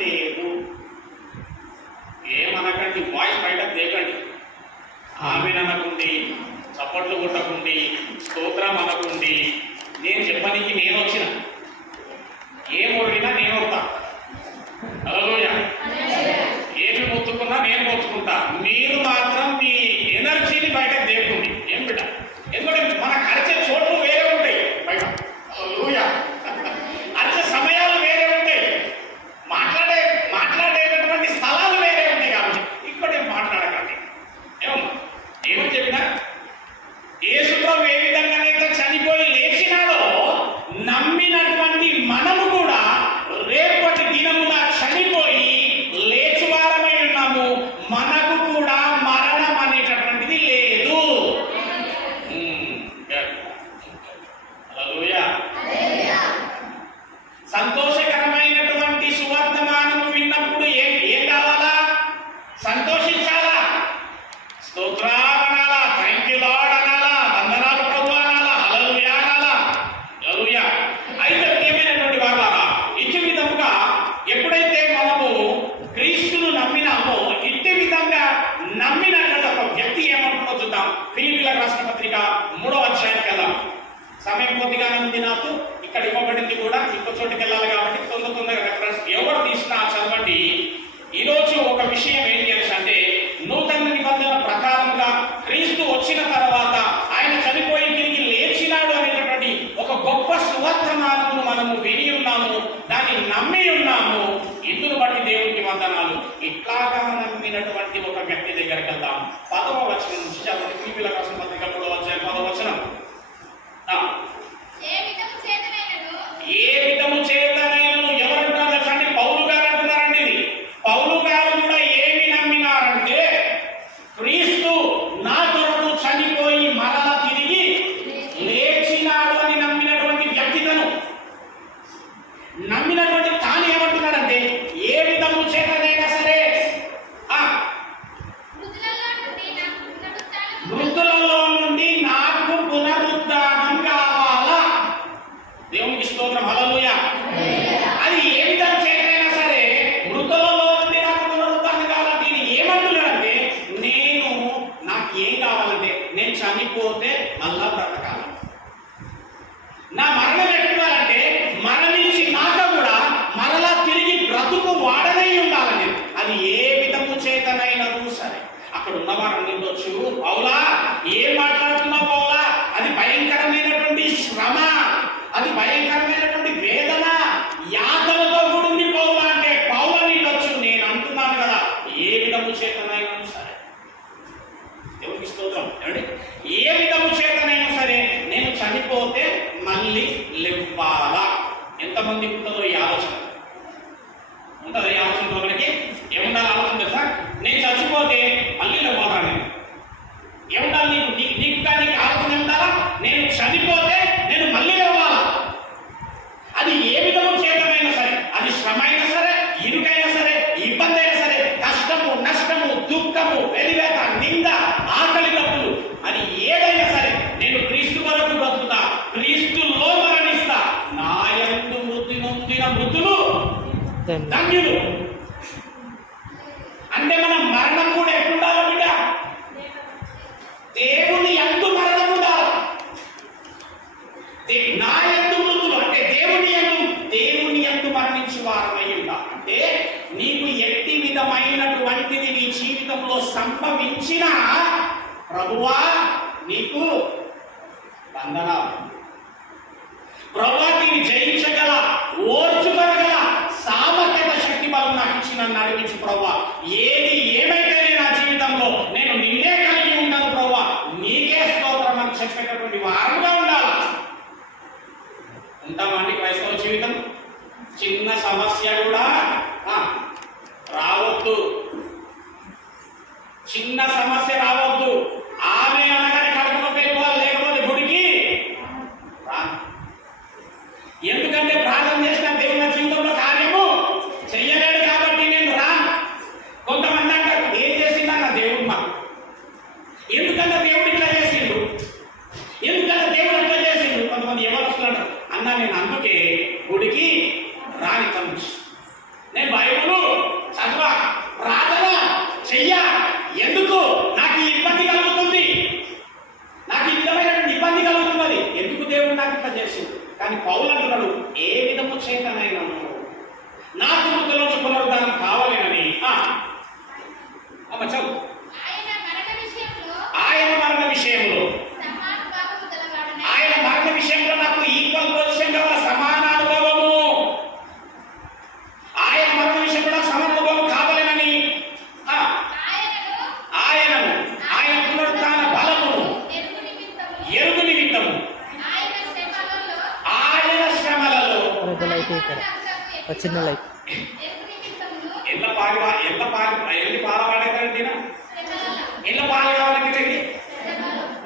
లేదు. ఏమనకండి, వాయిస్ బయటకు తేకండి. ఆమెను అనకుండి, చప్పట్లు కొట్టకుండి, స్తోత్రం అనకుండి. నేను చెప్పడానికి నేను వచ్చిన, ఏం ఒడినా నేను వస్తా. హల్లెలూయా. ఏమి మొత్తుకున్నా నేను మొత్తుకుంటా. మీరు మాత్రం మీ ఎనర్జీని బయటకు తేకుండి. ఏం బిడ్డ, ఎందుకంటే మనకు అరిచే చోట్లు వేరే ఉంటాయి బయట. హల్లెలూయా. అరిచే సమయాలు వేరే ఉంటాయి, మాట్లాడేటటువంటి స్థలాలు వేరే ఉంటాయి. కాబట్టి ఇక్కడ ఏం మాట్లాడకండి. ఏమని చెప్పినా, యేసుప్రభు ఏ విధంగానైతే చనిపోయి లేచినాడో నమ్మినటువంటి మనము కూడా రేపటి దినమున చనిపోయి లేచువారమై ఉన్నాము. మనకు కూడా మరణం అనేటటువంటిది లేదు. హల్లెలూయా. సంతోషకరమైనటువంటి సువర్తమానము విన్నప్పుడు ఏం కావాలా? సంతోషించాలా, స్తోత్రాలు, థ్యాంక్ యూ లార్డ్ అనాలా, వందనాలు ప్రభు అనాలా, హల్లెలూయా అనాలా. హల్లెలూయా. అయితే ప్రియమైనటువంటి వారులారా, ఇట్టి విధముగా ఎప్పుడైతే మనము క్రీస్తును నమ్మినామో, ఇట్టి విధంగా నమ్మినటువంటి ఒక వ్యక్తి ఏమంటుందో చూద్దాం. ఫిలిప్పీయులకు రాసిన పత్రిక 3వ అధ్యాయానికి వెళ్దాం. సమయం కొద్దిగానే ఉంది నాకు, ఇక్కడ ఇవ్వబడింది కూడా ఇంకో చోటుకి వెళ్ళాలి కాబట్టి తొందరగా రెఫరెన్స్ ఎవరు తీసినా చదవండి. ఈరోజు ఒక విషయం ఏంటి అంటే, నూతన నిబంధన ప్రకారంగా క్రీస్తు వచ్చిన తర్వాత ఆయన చనిపోయి తిరిగి లేచినాడు అనేటటువంటి ఒక గొప్ప సువర్తమానమును మనము విని ఉన్నాము, దాన్ని నమ్మి ఉన్నాము. ఇందును బట్టి దేవునికి వందనాలు. ఇట్లాగా నమ్మినటువంటి ఒక వ్యక్తి దగ్గరికి వెళ్దాం. 10వ వచనం నుంచి చదవండి. ఫిలిప్పీయులకు రాసిన పత్రిక 3వ అధ్యాయం 10వ వచనం. ఏ విధము చేతనైనను ఎవరంటున్నారు తెలుసా అండి? పౌలు గారు అంటున్నారండి. ఇది పౌలు గారు కూడా ఏమి నమ్మినారంటే, క్రీస్తు నా కొరకు చనిపోయి మరలా తిరిగి లేచినాడు అని నమ్మినటువంటి వ్యక్తితను, నమ్మినటువంటి తాను ఏమంటున్నాడంటే, ఏ విధము చేతనైనా సరే మృతులలో నుండి నాకు పునరుద్ధానం కావాలా. దేవునికి స్తోత్రం. హల్లెలూయా. అది ఏ విధంగా చేతనైనా సరే మృతులలో నుండి నాకు పునరుద్ధానం కావాలంటే ఏమంటున్నాడంటే, నాకు ఏం కావాలంటే నేను చనిపోతే మళ్ళా బ్రతకాలి. నా మరణం ఎట్టుండాలంటే మరణించినాక కూడా మరలా తిరిగి బ్రతుకు వాడనై ఉండాలని. అది ఏ విధము చేతనైనను సరే. అక్కడ ఉన్నవారు ఉండొచ్చు, పౌలా ఏం మాట్లాడుతున్నావు పౌలా, అది భయంకరమైనటువంటి శ్రమ, అది భయంకరమైనటువంటి వేదన, యాతనతో కూడింది పౌలా అంటే పౌలా నీడొచ్చు. నేను అంటున్నాను కదా, ఏ విధము చేతనైనను సరే. దేవునికి స్తోత్రం. ఏమండి, ఏ విధము చేతనైనా సరే నేను చనిపోతే మళ్ళీ లేవాలా. ఎంతమందికి ఉంటుందో ఈ ఆలోచన? ఉంటుందా ఈ ఆలోచన? ఒకరికి ఏముండాలి ఆలోచన తెలుసా? నేను చచ్చిపోతే మళ్ళీ లేవాలా. నేను ఏముండాలి? నీకు దానికి ఆలోచన ఉండాలా? నేను చనిపోతే నేను మళ్ళీ లేవాలా. అది ఏ విధము చేతనైనా సరే, అది శ్రమ అయినా సరే, ఇరుకైనా సరే, ఇబ్బంది అయినా సరే, కష్టము, నష్టము, దుఃఖము, వెలివేత, నింద, ఆకలి దప్పులు, అది ఏదైనా సరే నేను క్రీస్తు కొరకు బ్రతుకుతా, క్రీస్తులో మరణిస్తా. నా యందు మృతి నొందిన మృతులు ధన్యులు. అంటే మనం మరణం కూడా ఎట్లుండాలి బిడ్డ? దేవుని యందు మరణం ఉండాలి. నా యందు మృతులు అంటే దేవుని యందు మరణించి వారమై ఉండాలి. అంటే నీకు ఎట్టి విధమైనటువంటిది నీ జీవితంలో సంభవించినా ప్రభువా నీకు వందనాలు. ప్రభువా దీన్ని జయించగల, ఓర్చుకోగల సామర్థ్యత, శక్తి బలం నాకు ఇచ్చిన నడిపించు ప్రభువా. ఏది ఏమైతే నా జీవితంలో నేను నిన్నే కలిగి ఉంటాను ప్రభువా, నీకే స్తోత్రం అని చెప్పేటటువంటి వారుగా ఉండాలి. ఉంటామండి క్రైస్తవ జీవితం? చిన్న సమస్య కూడా రావద్దు, చిన్న సమస్య రావద్దు. ఆమె అనగానే కడుపులో పెట్టుకోవాలి, లేకపోతే గుడికి రా. ఎందుకంటే ప్రార్థన చేసిన దేవుని జీవితంలో కార్యము చెయ్యలేడు కాబట్టి నేను రా. కొంతమంది అంటారు, ఏం చేసిందన్న దేవుడు మా, ఎందుకన్నా దేవుడు ఇట్లా చేసిండు, ఎందుకన్నా దేవుడు ఇట్లా చేసిండు. కొంతమంది ఎవరు వస్తున్నాడు అన్న, నేను అందుకే గుడికి రాని. నేను బైబుల్ చిన్న లైట్ ఎల్లి పాల వాడేదంటేనా ఎల్ల పాలు కావాలంటే దగ్గర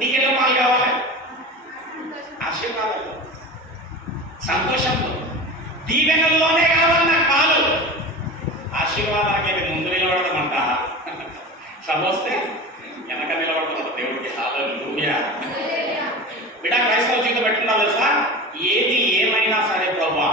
నీకు ఎల్ల పాలు కావాలి ఆశీర్వాదాలు సంతోషంతో దీవెనల్లోనే కావాలి నాకు పాలు ఆశీర్వాదానికి ముందు నిలబడమంట సమోస్తే వెనక నిలబడుతున్నారు దేవుడికి హల్లెలూయా బిడ్డ క్రైస్తవ జీవితం పెట్టుకున్నాను తెలుసా ఏది ఏమైనా సరే ప్రభువా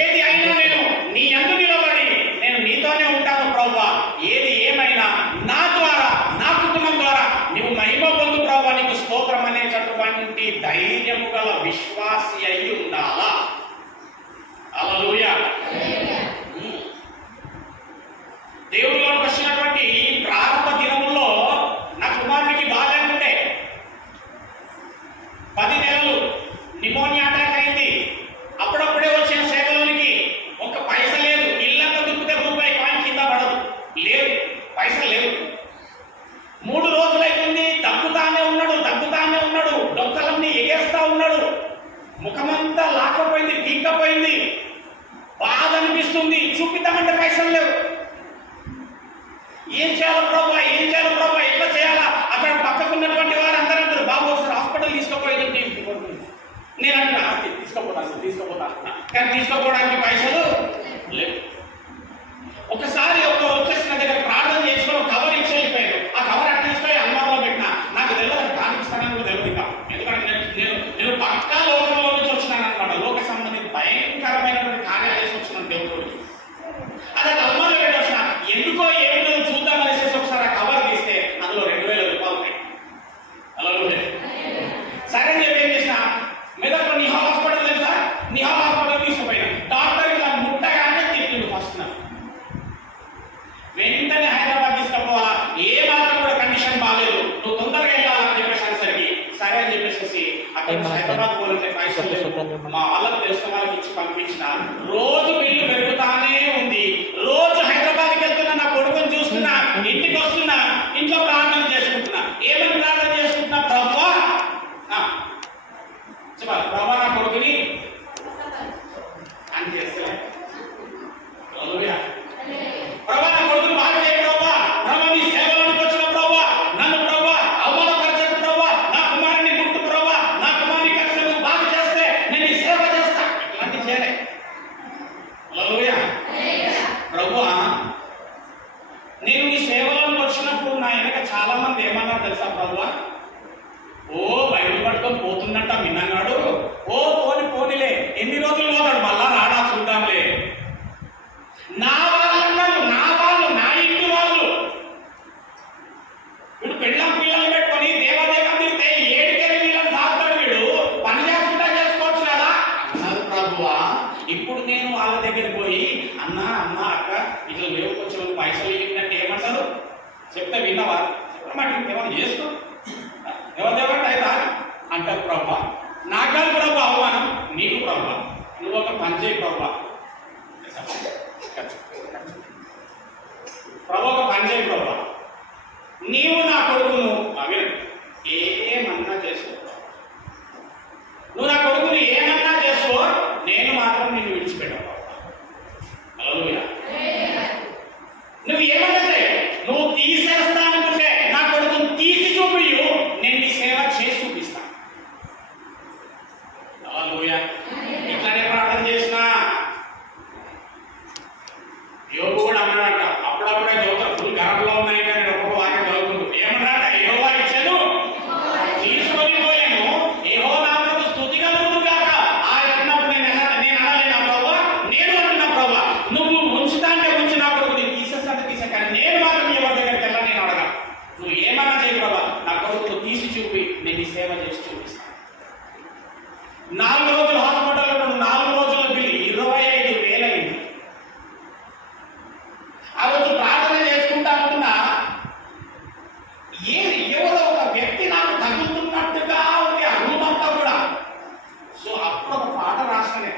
ఏది అయినా నేను నీ యందు నిలబడి నేను నీతోనే ఉంటాను ప్రభువా ఏది ఏమైనా నా ద్వారా నా కుటుంబం ద్వారా నువ్వు మహిమ పొందు ప్రభువా నీకు స్తోత్రం అనేటటువంటి ధైర్యము గల విశ్వాసి అయి ఉండాలా హల్లెలూయా దేవుడిలోకి వచ్చినటువంటి ఈ ప్రారంభ దినముల్లో నా కుమారునికి బాగాలేకుండే 10 నెలలు నిమోనియా అటాక్ అయింది అప్పుడప్పుడే వచ్చిన సేవలోనికి ఒక పైస లేదు ఇల్లంతా దుక్కితే రూపాయి కాయిన్ కింద పడదు లేదు పైసలు లేవు 3 రోజులైతుంది దగ్గుతానే ఉన్నాడు డొక్కలన్నీ ఎగేస్తా ఉన్నాడు ముఖమంతా లాకపోయింది పీక్కపోయింది బాధ అనిపిస్తుంది చూపిద్దామంటే పైసలు లేవు ఏం చేయాలో ప్రభా ఎట్లా చేయాలా అక్కడ పక్కకున్నటువంటి వారు అందరూ అంటారు బాబు ఒకసారి హాస్పిటల్ తీసుకుపోయేది నేను అంటున్నా తీసుకుపోతా కానీ తీసుకోపోవడానికి పైసలు లేవు ఒకసారి వచ్చేసి నా దగ్గర ప్రార్థన చేసుకొని ఒక కవర్ ఇచ్చి వెళ్ళిపోయారు ఆ కవర్ అట్లా తీసుకొని అల్మార్లో పెట్టినా నాకు తెలియదు పాకిస్తాన్ తెలియదు ఇంకా ఎందుకంటే నేను పక్కా లోకంలో నుంచి వచ్చినాను అనమాట లోక సంబంధించి భయంకరమైనటువంటి కార్యాలు చేసి వచ్చినాను దేవుడికి అది అల్మార్లో పెట్టి వచ్చిన ఎందుకో ఏమిటో చూద్దాం అనేసి ఒకసారి ఆ కవర్ తీస్తే అందులో 2000 రూపాయలు ఉన్నాయి హల్లెలూయా సరే అని చెప్పి ఏం చేసిన మెదక్లో నిహా హాస్పిటల్ తెలుసా నిహా హాస్పిటల్ తీసుకుపోయినా డాక్టర్ ఇలా ముట్టగానే తిట్టిండు ఫస్ట్ వెంటనే హైదరాబాద్ తీసుకుపోవాలా ఏ మాత్రం కూడా కండిషన్ బాగాలేదు నువ్వు తొందరగా వెళ్ళాలని చెప్పేసి అనేసరికి సరే అని చెప్పేసి అక్కడ హైదరాబాద్ పోలంటే పైసలు మా వాళ్ళకి తెలిసిన వాళ్ళకి ఇచ్చి పంపించిన రోజు బిల్లు పెరుగుతానే ఉంది రోజు హైదరాబాద్కి వెళ్తున్నా నా కొడుకుని చూస్తున్నా ఇంటికి వస్తున్నా ఇంట్లో ప్రార్థన చేసుకుంటున్నా ఏమని ప్రార్థన చేసుకుంటున్నా ప్రభువా చెప్పాలి ప్రభా నా కొడుకుని అని చేస్తా ప్రభా నా కొడుకుని బాగా చేయ ప్రభా నీ సేవలోనికి వచ్చిన ప్రభా నన్ను ప్రభా అవమానపరచకు ప్రభా నా కుమారుని గుర్తు ప్రభా నా కుమారుని కలిసి బాగా చేస్తే నేను ఈ సేవ చేస్తా ఇలాంటి చేయలే హల్లెలూయా ప్రభువా నేను నీ సేవలోనికి వచ్చినప్పుడు నా వెనక చాలా మంది ఏమన్నారు తెలుసా ప్రభువా ఓ బయట పట్టుకొని పోతుందంట విన్నాడు ఓ పోనీలే ఎన్ని రోజులు పోతాడు మళ్ళా రాడా చూద్దాంలే నా వాళ్ళు నా ఇంటి వాళ్ళు వీడు పిల్లలు పెట్టుకొని దేవాదేవా తిరిగితే ఏడుకెళ్ళి వీళ్ళని సాగుతాడు వీడు పని చేసుకుంటా చేసుకోవచ్చు కదా అన్నారు ప్రభువా ఇప్పుడు నేను వాళ్ళ దగ్గర పోయి అన్న అక్క ఇట్లా లేవు కొంచెం పైసలు ఇవ్వనంటే ఏమంటారు చెప్తే విన్నవా చెప్పమంటే ఇంకేమైనా చేసుకో ఎవరిదేమంటే అయితే అంటారు ప్రభా నాకాదు ప్రభా అవమానం నీకు ప్రభా నువ్వు ఒక పని చేయి ప్రభా ఒక పని చేయి ప్రభా నీవు నా కొడుకును అవి ఏమన్నా చేసుకో నువ్వు నా కొడుకుని ఏమన్నా చేసుకో నేను మాత్రం నిన్ను విడిచిపెట్టావు హల్లెలూయా నువ్వు ఏమన్నా చేయి నువ్వు తీసేస్తానుకుంటే నా కొడుకుని తీసి చూపియు నేను నీ సేవ చేసి చూపిస్తాను హల్లెలూయా ఇట్లానే ప్రార్థన చేసిన యోగు కూడా అన్నాడట అప్పుడప్పుడే జ్యోతులు ఫుల్ గరంలో ఉన్నాయి కానీ ఒక్కొక్క వాక్యం చదువుకుంటూ ఏమన్నాడ యెహోవా ఇచ్చాను తీసుకొని పోయాను యెహోవా నామమునకు స్తుతి కలుగును గాక అన్నప్పుడు నేను అనలేనా ప్రభువా నేను అంటున్నా ప్రభువా నువ్వు ఉంచుతా అంటే ఉంచి నా కొడుకుని తీసేస్తా కానీ నేను మాత్రం ఎవరి దగ్గరికి వెళ్ళా నేను అడగా నువ్వు ఏమన్నా చేయి ప్రభా నా కొడుకును తీసి చూపి నేను ఈ సేవ చేసి చూపిస్తాను 4 రోజులు హాస్పిటల్లో 4 రోజుల బిల్లు 25,000 అయింది ఆ రోజు ప్రార్థన చేసుకుంటా ఉంటున్నా ఎవరో ఒక వ్యక్తి నాకు తగ్గుతున్నట్టుగా ఉంది ఆ రూమ్ అంతా కూడా సో అప్పుడు ఒక పాట రాస్తానే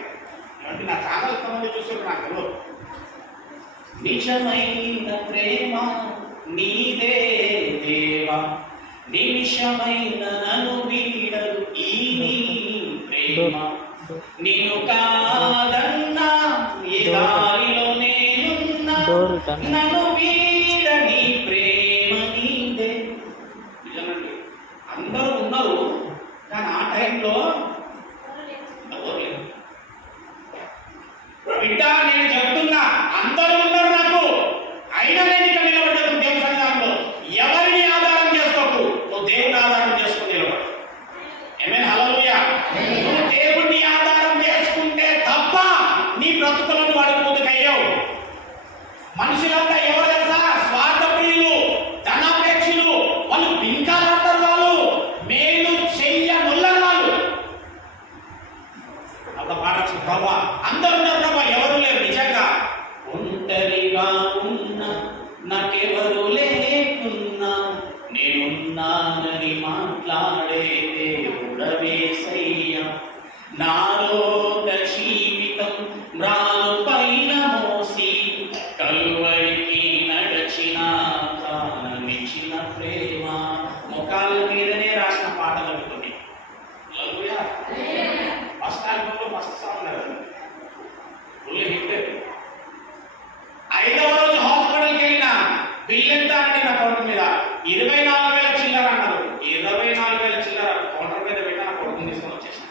అంటే నా ఛానల్ ఎంతమంది చూస్తుంటే నాకు తెలియదు నిజమైన ప్రేమ నీదే దేవా నిమిషమైన నన్ను వీడదు ఈ నీ ప్రేమ నిన్ను కాదన్నా ఏ దారిలో నేనున్నా నన్ను వీడని ప్రేమ నీదే. నిజమండి, అందరూ ఉన్నారు కానీ ఆ టైంలో బిడ్డ నేను చెప్తున్నా, అందరూ ఉన్నారు నాకు, అయినా నేను ఇక్కడ నిలబడ్డాను దేవుని సన్నిధానంలో. ఎవరిని ఆధారం చేసుకోకు, నువ్వు దేవుని ఆధారం చేసుకుని నిలబడు. ఆమేన్, హల్లెలూయా. నువ్వు దేవుని ఆధారం చేసుకుంటే తప్ప నీ బ్రతుకులను వాడికి ముందుకయ్యావు. మనుషులంతా ఎవరు తెలుసా? స్వార్థప్రియులు, ధనాపేక్షులు, వాళ్ళు పింకాలంటారు, వాళ్ళు మేలు చెయ్యనుల్లని వాళ్ళు. అంత పాట ప్రభా, అందరూ ఉన్నారు ప్రభా, ఎవరు లేరు. నిజంగా ఒంటరిగా ఉన్నా, నాకెవరు లేకున్నా, నేనున్నానని మాట్లాడే దేవుడవేసయ్యా. నాలోక జీవితం మ్రాను పైన మోసి కలువరికి నడచిన తానమిచ్చిన ప్రేమ. ముఖాల మీదనే రాసిన పాటలు అనుకోండి. హల్లెలూయా. ఫస్ట్ ఆల్బమ్లో ఫస్ట్ సాంగ్ కదా, ఫుల్ హిట్. 5వ రోజు హాస్పిటల్కి వెళ్ళిన బిల్ ఎంత అంటే నా కౌంటర్ మీద 24,000 చిల్లర అన్నారు. 24,000 చిల్లర కౌంటర్ మీద పెట్టి నా కొడుకుని తీసుకొని వచ్చేసాను.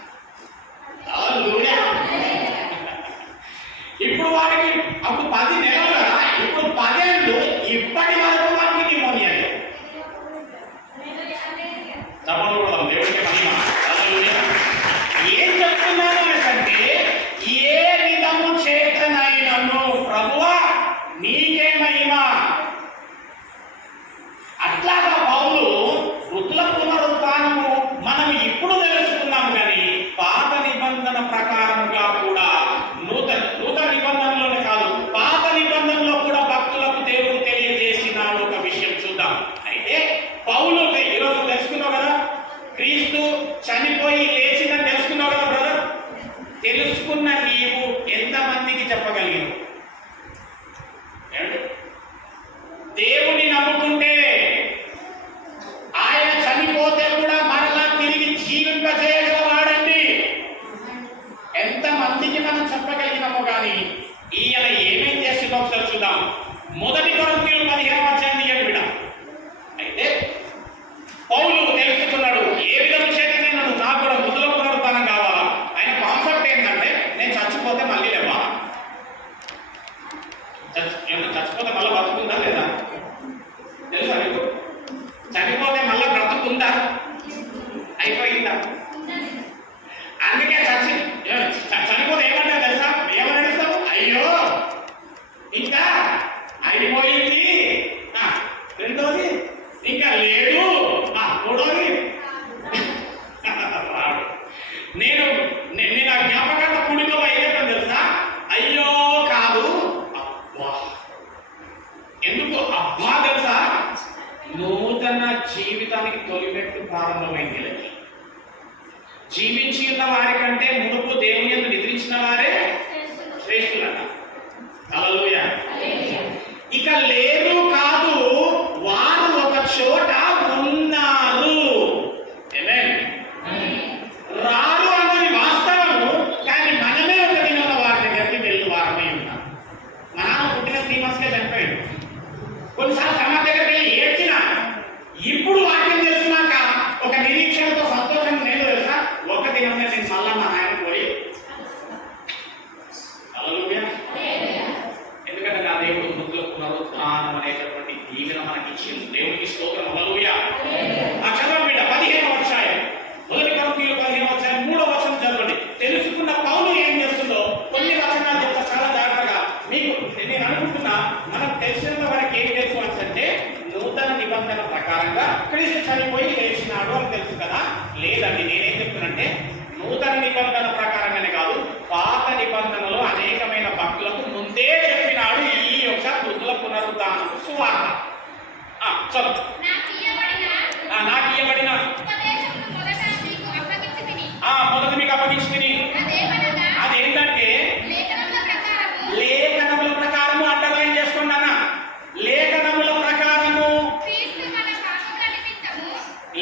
ఇప్పుడు వాడికి అప్పుడు 10 నెలలు కదా, ఇప్పుడు 10 ఏళ్ళు, ఇప్పటి వరకు వాడికి నిమోనియా. చెప్పకూడదు, దేవుడికి మహిమ. ఏం చెప్తున్నాను అంటే, ఏ విధము చేతనైనను ప్రభువా నీకే మహిమ. అట్లాగా పౌలు వృద్ధుల పునరుత్థానము మనం ఇప్పుడు తెలుసుకున్నాము, కానీ పాత నిబంధన ప్రకారముగా కూడా నూతన నిబంధనలోనే కాదు, పాత నిబంధనలో కూడా భక్తులకు దేవుడు తెలియజేసినాడు. ఒక విషయం చూద్దాం. అయితే పౌలు ఈరోజు తెలుసుకున్నావు కదా, క్రీస్తు చనిపోయి లేచిందని తెలుసుకున్నావు కదా బ్రదర్. తెలుసుకున్న నీవు ఎంతమందికి చెప్పగలిగావు? దేవుని నమ్ముకుంటే ఆయన చనిపోతే కూడా మరలా తిరిగి జీవింపజేయగలవాడండి. ఎంతమందికి మనం చెప్పగలిగినామో కానీ ఈయన ఏమేం చేసిందో ఒకసారి చూద్దాం. 1 కొరింథీయులు 15వ అధ్యాయం బిడ్డ. అయితే పౌలు తెలుసుకున్నాడు, ఏ విధం చేతనైనను నాకు కూడా వృద్ధుల పునరుత్థానం కావాలా. ఆయన కాన్సెప్ట్ ఏంటంటే, నేను చచ్చిపోతే మళ్ళీ లేవా? చచ్చిపోతే మళ్ళీ బతుకుందా లేదా తెలుసా నీకు? చనిపోతే మళ్ళీ బ్రతుకుందా? అయిపోయిందా? అందుకే చనిపోతే ఏమంటా తెలుసా? ఏమని అడుగుతావు? అయ్యో ఇంకా అయిపోయింది, రెండోది ఇంకా లేదు, మూడోది నేను ఆ జ్ఞాపకాల కూడికలో అయ్యేటం తెలుసా? అయ్యో కాదు, అబ్బా. ఎందుకు అబ్బా తెలుసా? నూతన జీవితానికి తొలిమెట్టు ప్రారంభమైంది. జీవించి ఉన్న వారి కంటే మునుపు దేవుని యందు నిద్రించిన వారే శ్రేష్ఠులట. హల్లెలూయా. ఇక లేరు కాదు, వారు ఒక చోట ఉన్నారు. ఆమేన్. రారు అన్నది వాస్తవము, కానీ మనమే ఒక దినాల వారి దగ్గరికి వెళ్ళి వారమై ఉన్నాం. మా నాన్న పుట్టిన 3 monthsకే చనిపోయాడు. కొన్నిసార్లు సమాజ దగ్గరికి వెళ్ళి ఏడ్చిన. ఇప్పుడు వాక్యం చేస్తున్నాక ఒక నిరీక్షణతో సంతోషంగా నేను తెలుసా, ఒక దినంలో నేను మళ్ళా మా నాయన పోయి. హల్లెలూయా. ఎందుకంటే నా దేవుడు వృద్ధుల పునరుత్థానం అనేటటువంటి దీవెన మనకి ఇచ్చింది. దేవునికి స్తోత్రం. హల్లెలూయా. ఆ చదవండి బిడ్డ 15వ అధ్యాయం, 1 కొరింథీయులు 15వ అధ్యాయం 3వ వచనం చదవండి. తెలుసుకున్న పౌలు ఏం చేస్తుందో కొన్ని వచనాలు చెప్తా చాలా జాగ్రత్తగా. మీకు నేను అనుకుంటున్నా, మనకు తెలిసినంత వరకు ఏం తెలుసు అంటే, నూతన నిబంధన ప్రకారంగా క్రీస్తు చనిపోయి లేచినాడు అని తెలుసు కదా. లేదండి, నేనేం చెప్తున్నానంటే, నూతన నిబంధన ప్రకారంగానే కాదు, పాత నిబంధనలో అనేకమైన భక్తులకు ముందే చెప్పినాడు ఈ యొక్క వృద్ధుల పునరుత్థానం సువార్త. చదువు. నాకు ఇవ్వబడిన మొదటి మీకు అప్పగించుకుని అదేంటంటే, లేఖనముల ప్రకారము అండర్లైన్ చేసుకోండి అన్న. లేఖనముల ప్రకారము,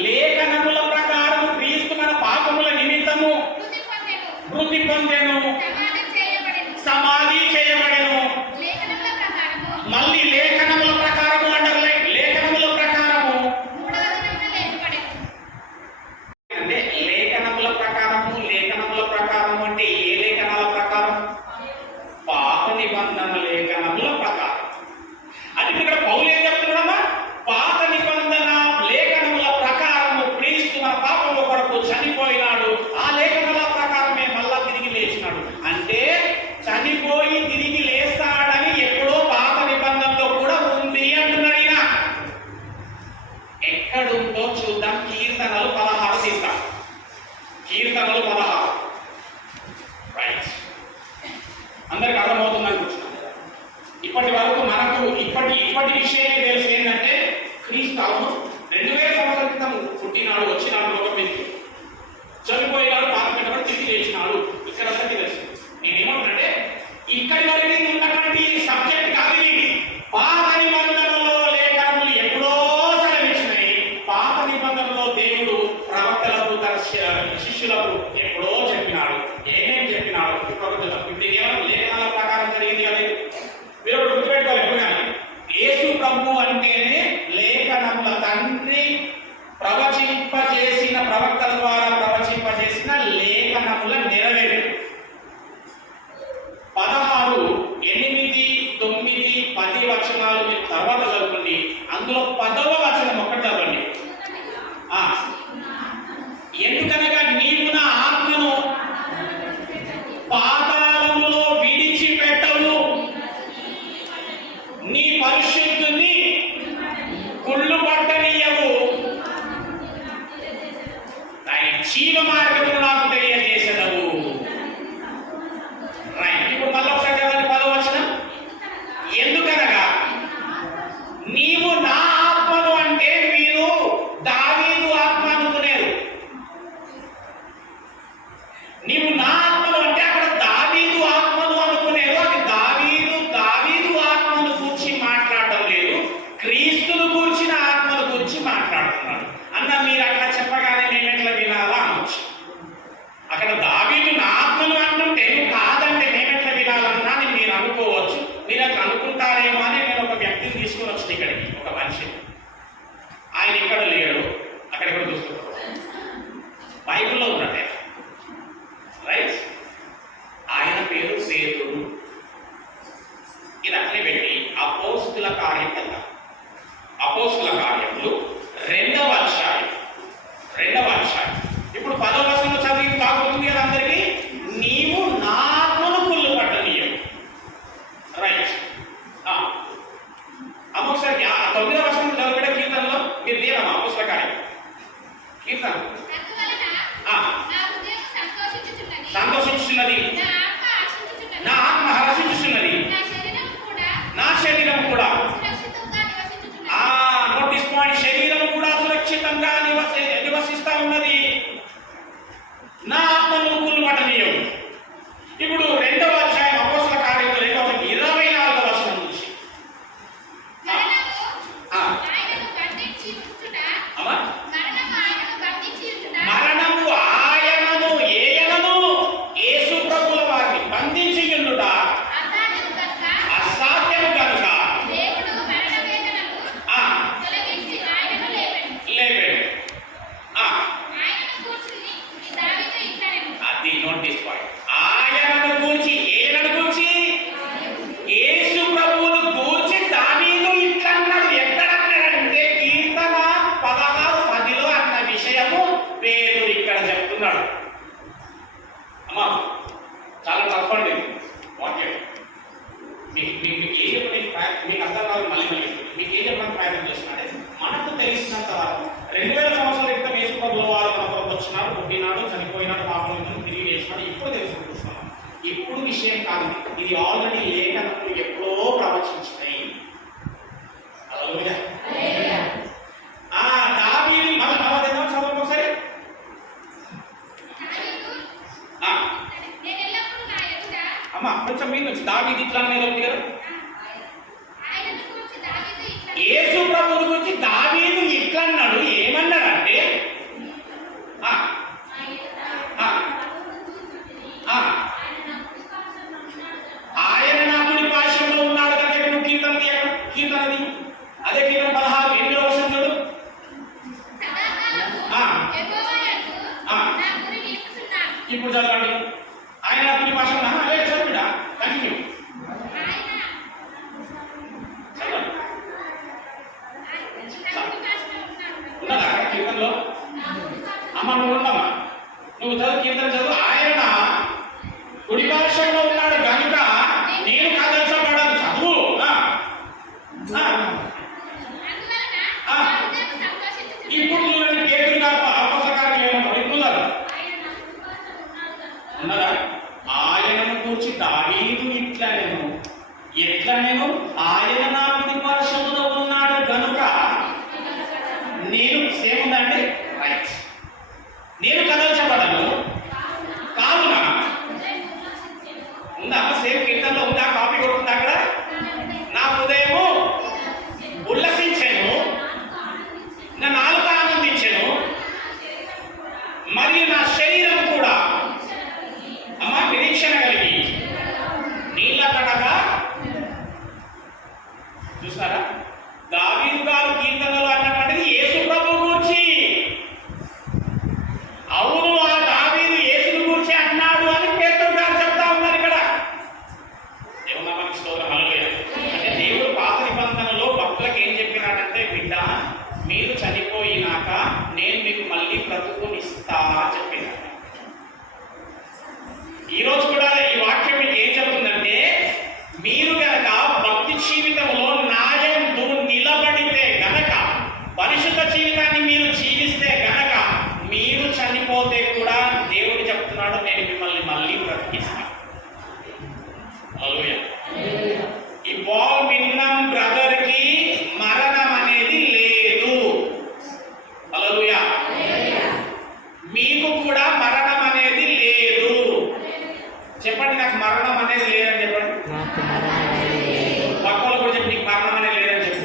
లేఖనముల ప్రకారము క్రీస్తు మన పాపముల నిమిత్తము మృతి పొందెను, సమాధి చేయబడెను. మళ్ళీ లేఖనముల ప్రకారము అండర్లైన్, లేఖనముల ప్రకారము అంటే లేఖనముల ప్రకారము. లేఖనముల ప్రకారము అంటే ఏ లేఖనాల ప్రకారం? పాత నిబంధన లేఖనముల ప్రకారం. అది ఇక్కడ పౌలు ఏం చెప్తున్నాడమ్మా? పాత నిబంధన లేఖనముల ప్రకారము క్రీస్తు మన పాపముల కొరకు చనిపోయినాడు, ఆ లేఖనాల ప్రకారమే మళ్ళా తిరిగి లేచినాడు. అంటే చనిపోయి తిరిగి లేస్తాడని ఎప్పుడో పాత నిబంధనలో కూడా ఉంది అంటున్నాడు ఈయన. ఎక్కడుందో చూద్దాం. కీర్తనలు 16 తీద్దాం. కీర్తనలు 16. రైట్, అందరికి అర్థమవుతుంది అనుకుంటున్నాను. ఇప్పటి వరకు మనకు ఇప్పటి విషయం తెలిసి ఏంటంటే క్రీస్తు 2000 సంవత్సరాల క్రితం పుట్టినాడు, వచ్చినాడు లోకం మీదకి, చనిపోయినాడు, పాపపెట్టబడి తిరిగి లేచినాడు. ఇక్కడ తెలుసు. నేనేమంటున్నానంటే ఇక్కడి వరకు ఉన్నటువంటి సబ్జెక్ట్ కాదు ఇది. పాత నిబంధనలో లేఖనములు ఎప్పుడో సెలవిచ్చినాయి. పాత నిబంధనలో దేవుడు ప్రవక్తలకు తన శిష్యులకు ఎప్పుడో చెప్పినాడు. ఏమేమి చెప్పినాడు ఇప్పుడు ఏమైనా లేఖనాల ప్రకారం జరిగింది కదా. మీరు ఒకటి గుర్తుపెట్టుకోవాలి ఎప్పుడు కానీ, యేసు ప్రభు అంటేనే లేఖనముల తండ్రి ప్రవచింపజేసిన, ప్రవక్తల ద్వారా ప్రవచింపజేసిన లేఖనముల నెరవేరు. 16, 8, 9, 10 వచనాలు మీరు తర్వాత చదవండి. అందులో 10వ వచనం ఒక్కటి చదవండి. ఎందుకనగా నీవు నా ఆత్మను పాతాళములో విడిచిపెట్టవు, నీ పరిశుద్ధుని కుళ్ళు పట్టనీయవు, జీవ మార్గమును నాకు తెలియజేసెదవు. రైట్, ఇప్పుడు మళ్ళీ ఒకసారి చదవండి 10వ వచనం. ఎందుకనగా నీవు నా ఆత్మను అంటే మీరు దావీదు ఆత్మ అనుకునేరు. నీవు నా ఆత్మను అంటే అక్కడ దావీదు ఆత్మను అనుకునేరు. అది దావీదు ఆత్మను గురించి మాట్లాడడం లేదు, క్రీస్తును గురించిన ఆత్మను గురించి మాట్లాడుతున్నాడు. అన్న మీరు అక్కడ చెప్పగానే మేము ఎట్లా వినాలా అనొచ్చు. అక్కడ దావీదు నా ఆత్మను అంటుంటే నువ్వు కాదంటే మేము ఎట్లా వినాలన్నా అని మీరు అనుకోవచ్చు. మీరు అట్లా అనుకుంటారేమో అని నేను ఒక వ్యక్తిని తీసుకుని వచ్చిన ఇక్కడికి, ఒక మనిషి. ఆయన ఇక్కడ లేడు, అక్కడెక్కడ చూసుకుంటాడు, బైబిల్లో ఉన్నట్టే. రైట్, ఆయన పేరు పేతురు. ఇది అట్లే పెట్టి అపోస్తుల కార్యం కదా, అపోస్తుల కార్యములు 2వ అధ్యాయం. ఇప్పుడు 10వ వచనంలో చదివి బాగుంటుంది కదా అందరికీ. నీవు నా ఆత్మను కుళ్ళు పట్టనీయవు. రైట్, ఒకసారి 9వ వచనం చదివిన కీర్తనలో మీరు లేదమ్మా అపోస్తుల కార్యం కీర్తన. సంతోషించున్నది, నా ఆత్మ హర్షించుచున్నది, నా శరీరం కూడా. నోటీస్ పాయింట్, శరీరం కూడా సురక్షితంగా నివసిస్తా ఉన్నది, నా ఆత్మను కుళ్ళు పట్టనీయవు. ఇప్పుడు 2వ అధ్యాయం అపోస్తుల కార్యములు 24వ వచనం నుంచి మరణము ఆయనను ఏయనను యేసు ప్రభుల వారిని బంధించియుండుట అసాధ్యము కనుక లేపాడు. అది నోటీస్ పాయింట్. ఆయనను గూర్చి, ఏయనను గూర్చి, యేసు ప్రభువును గూర్చి దావీదు ఇట్లన్నాడు. ఎక్కడన్నాడంటే కీర్తన 16:10లో అన్న విషయము పేతురు ఇక్కడ చెప్తున్నాడు. అమ్మా చాలా టఫ్ అండి వాక్యం. మీకు ఏం చెప్పడానికి మీకు అర్థం కాదు. మళ్ళీ మీకు ఏం చెప్పడానికి ప్రయత్నం చేస్తున్నాడే, మనకు తెలిసినంత వరకు 2000 సంవత్సరాల క్రితం యేసు ప్రభువుల వారు మన కొరకు వచ్చినాడు, పుట్టినాడు, చనిపోయినాడు, పాపం తిరిగి లేచినాడు. ఇప్పుడు తెలుసుకుంటున్నాం. ఇప్పుడు విషయం కాదు, ఇది ఆల్రెడీ లేఖనములు ఎప్పుడో ప్రవచించినాయి. దావీదు చదవండి ఒకసారి. అమ్మా కొంచెం మీద నుంచి దావీదు ఇట్లా అనేది ఉంది కదా. యేసు ప్రభువుని గురించి దావీదు ఇట్లా అన్నాడు. ఏమన్నాడంటే ఆయన నా కుడి పార్శ్వంలో ఉన్నాడు కనుక నువ్వు కీర్తన తీయకుండా అదే కీర్తన 16 8వ వచనం చూడు. ఇప్పుడు చదవండి. ఆయన అతని భాష అదే చదువుడా కంటిన్యూ ఉన్నదా కీర్తనలో? అమ్మ నువ్వు ఉండమ్మా, నువ్వు చదువు, కీర్తన చదువు. ఆయన కుడి భాషలో ఉన్నాడు కనుక నేను కదల్చబడను. చదువు. ఇప్పుడు చూడండి, పేతురు గారు అపసకారం ఏమన్నాడు ఇప్పుడు ఉన్నదా? ఆయనను కూర్చి దావీదు ఎట్లా నేను ఆయన నా కుడి పార్శ్వములో ఉన్నాడు గనుక నేను సేముందంటే రైట్, నేను కదల్చబడను కావున ఉందా? సేమ్ కీర్తనలో ఉందా? కాపీ కొడుతుందా అక్కడ? నా హృదయము ఉల్లసించెను, నా నాలుక ఆనందించెను, మరియు నా శరీరం కూడా అమ్మ నిరీక్షణ కలిగి నీళ్ళకడగా. చూసారా? దావీదు గారు కీర్తనలో అన్నటువంటిది యేసు ప్రభు గురించి. అవును, ఆ దావీదు యేసును గురించి అన్నాడు అని పేతురు గారు చెప్తా ఉన్నారు ఇక్కడ. దేవుని నామానికి స్తోత్రం. హల్లెలూయా. అంటే దేవుడు పాత నిబంధనలో భక్తులకు ఏం చెప్పినాడంటే, బిడ్డ మీరు చనిపోయినాక నేను మీకు మళ్ళీ బ్రతుకునిస్తా చెప్పినాడు. ఈరోజు కూడా ఈ వాక్యం మీకు ఏం చెప్తుందంటే, మీరు గనక భక్తి జీవితంలో నాయందు నిలబడితే గనక, పరిశుద్ధ జీవితాన్ని మీరు జీవిస్తే గనక, మీరు చనిపోతే కూడా దేవుడు చెప్తున్నాడు నేను మిమ్మల్ని మళ్ళీ బ్రతికిస్తాను. హల్లెలూయా. ఈ పాల్ విన్నాం బ్రదర్ కి మరణం అనేది లేదు. హల్లెలూయా. మీకు కూడా మరణం అనేది లేదు. చెప్పండి, నాకు మరణం అనేది లేదని చెప్పండి. పక్కలకు కూడా చెప్పి నీకు మరణం అనేది లేదని చెప్పు.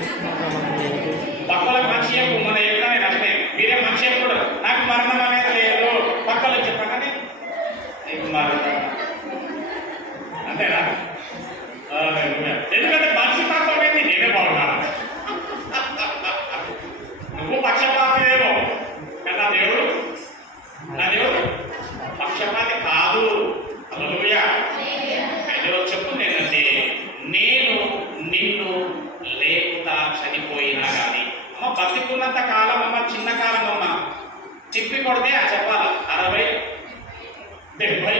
పక్కలకు మంచి చెప్పు, మన ఎక్కడ నేను అంటే మీరే మంచి చెప్పు, నాకు మరణం అనేది లేదు పక్కలకు చెప్పండి. మరణం అంతేనా? ఎందుకంటే మంచి పాపం ఏంటి? నేనే బాగున్నాను. నువ్వు పక్షపాతమేమో కానీ నా దేవుడు పక్షపాతి కాదు. హల్లెలూయా. అయితే చెప్పు, నేనంటే నేను నిన్ను లేపుతా చనిపోయినా కానీ. అమ్మ బతికున్నంత కాలం, అమ్మ చిన్న కాలం అమ్మ తిప్పి కొడితే చెప్పాలి 60 70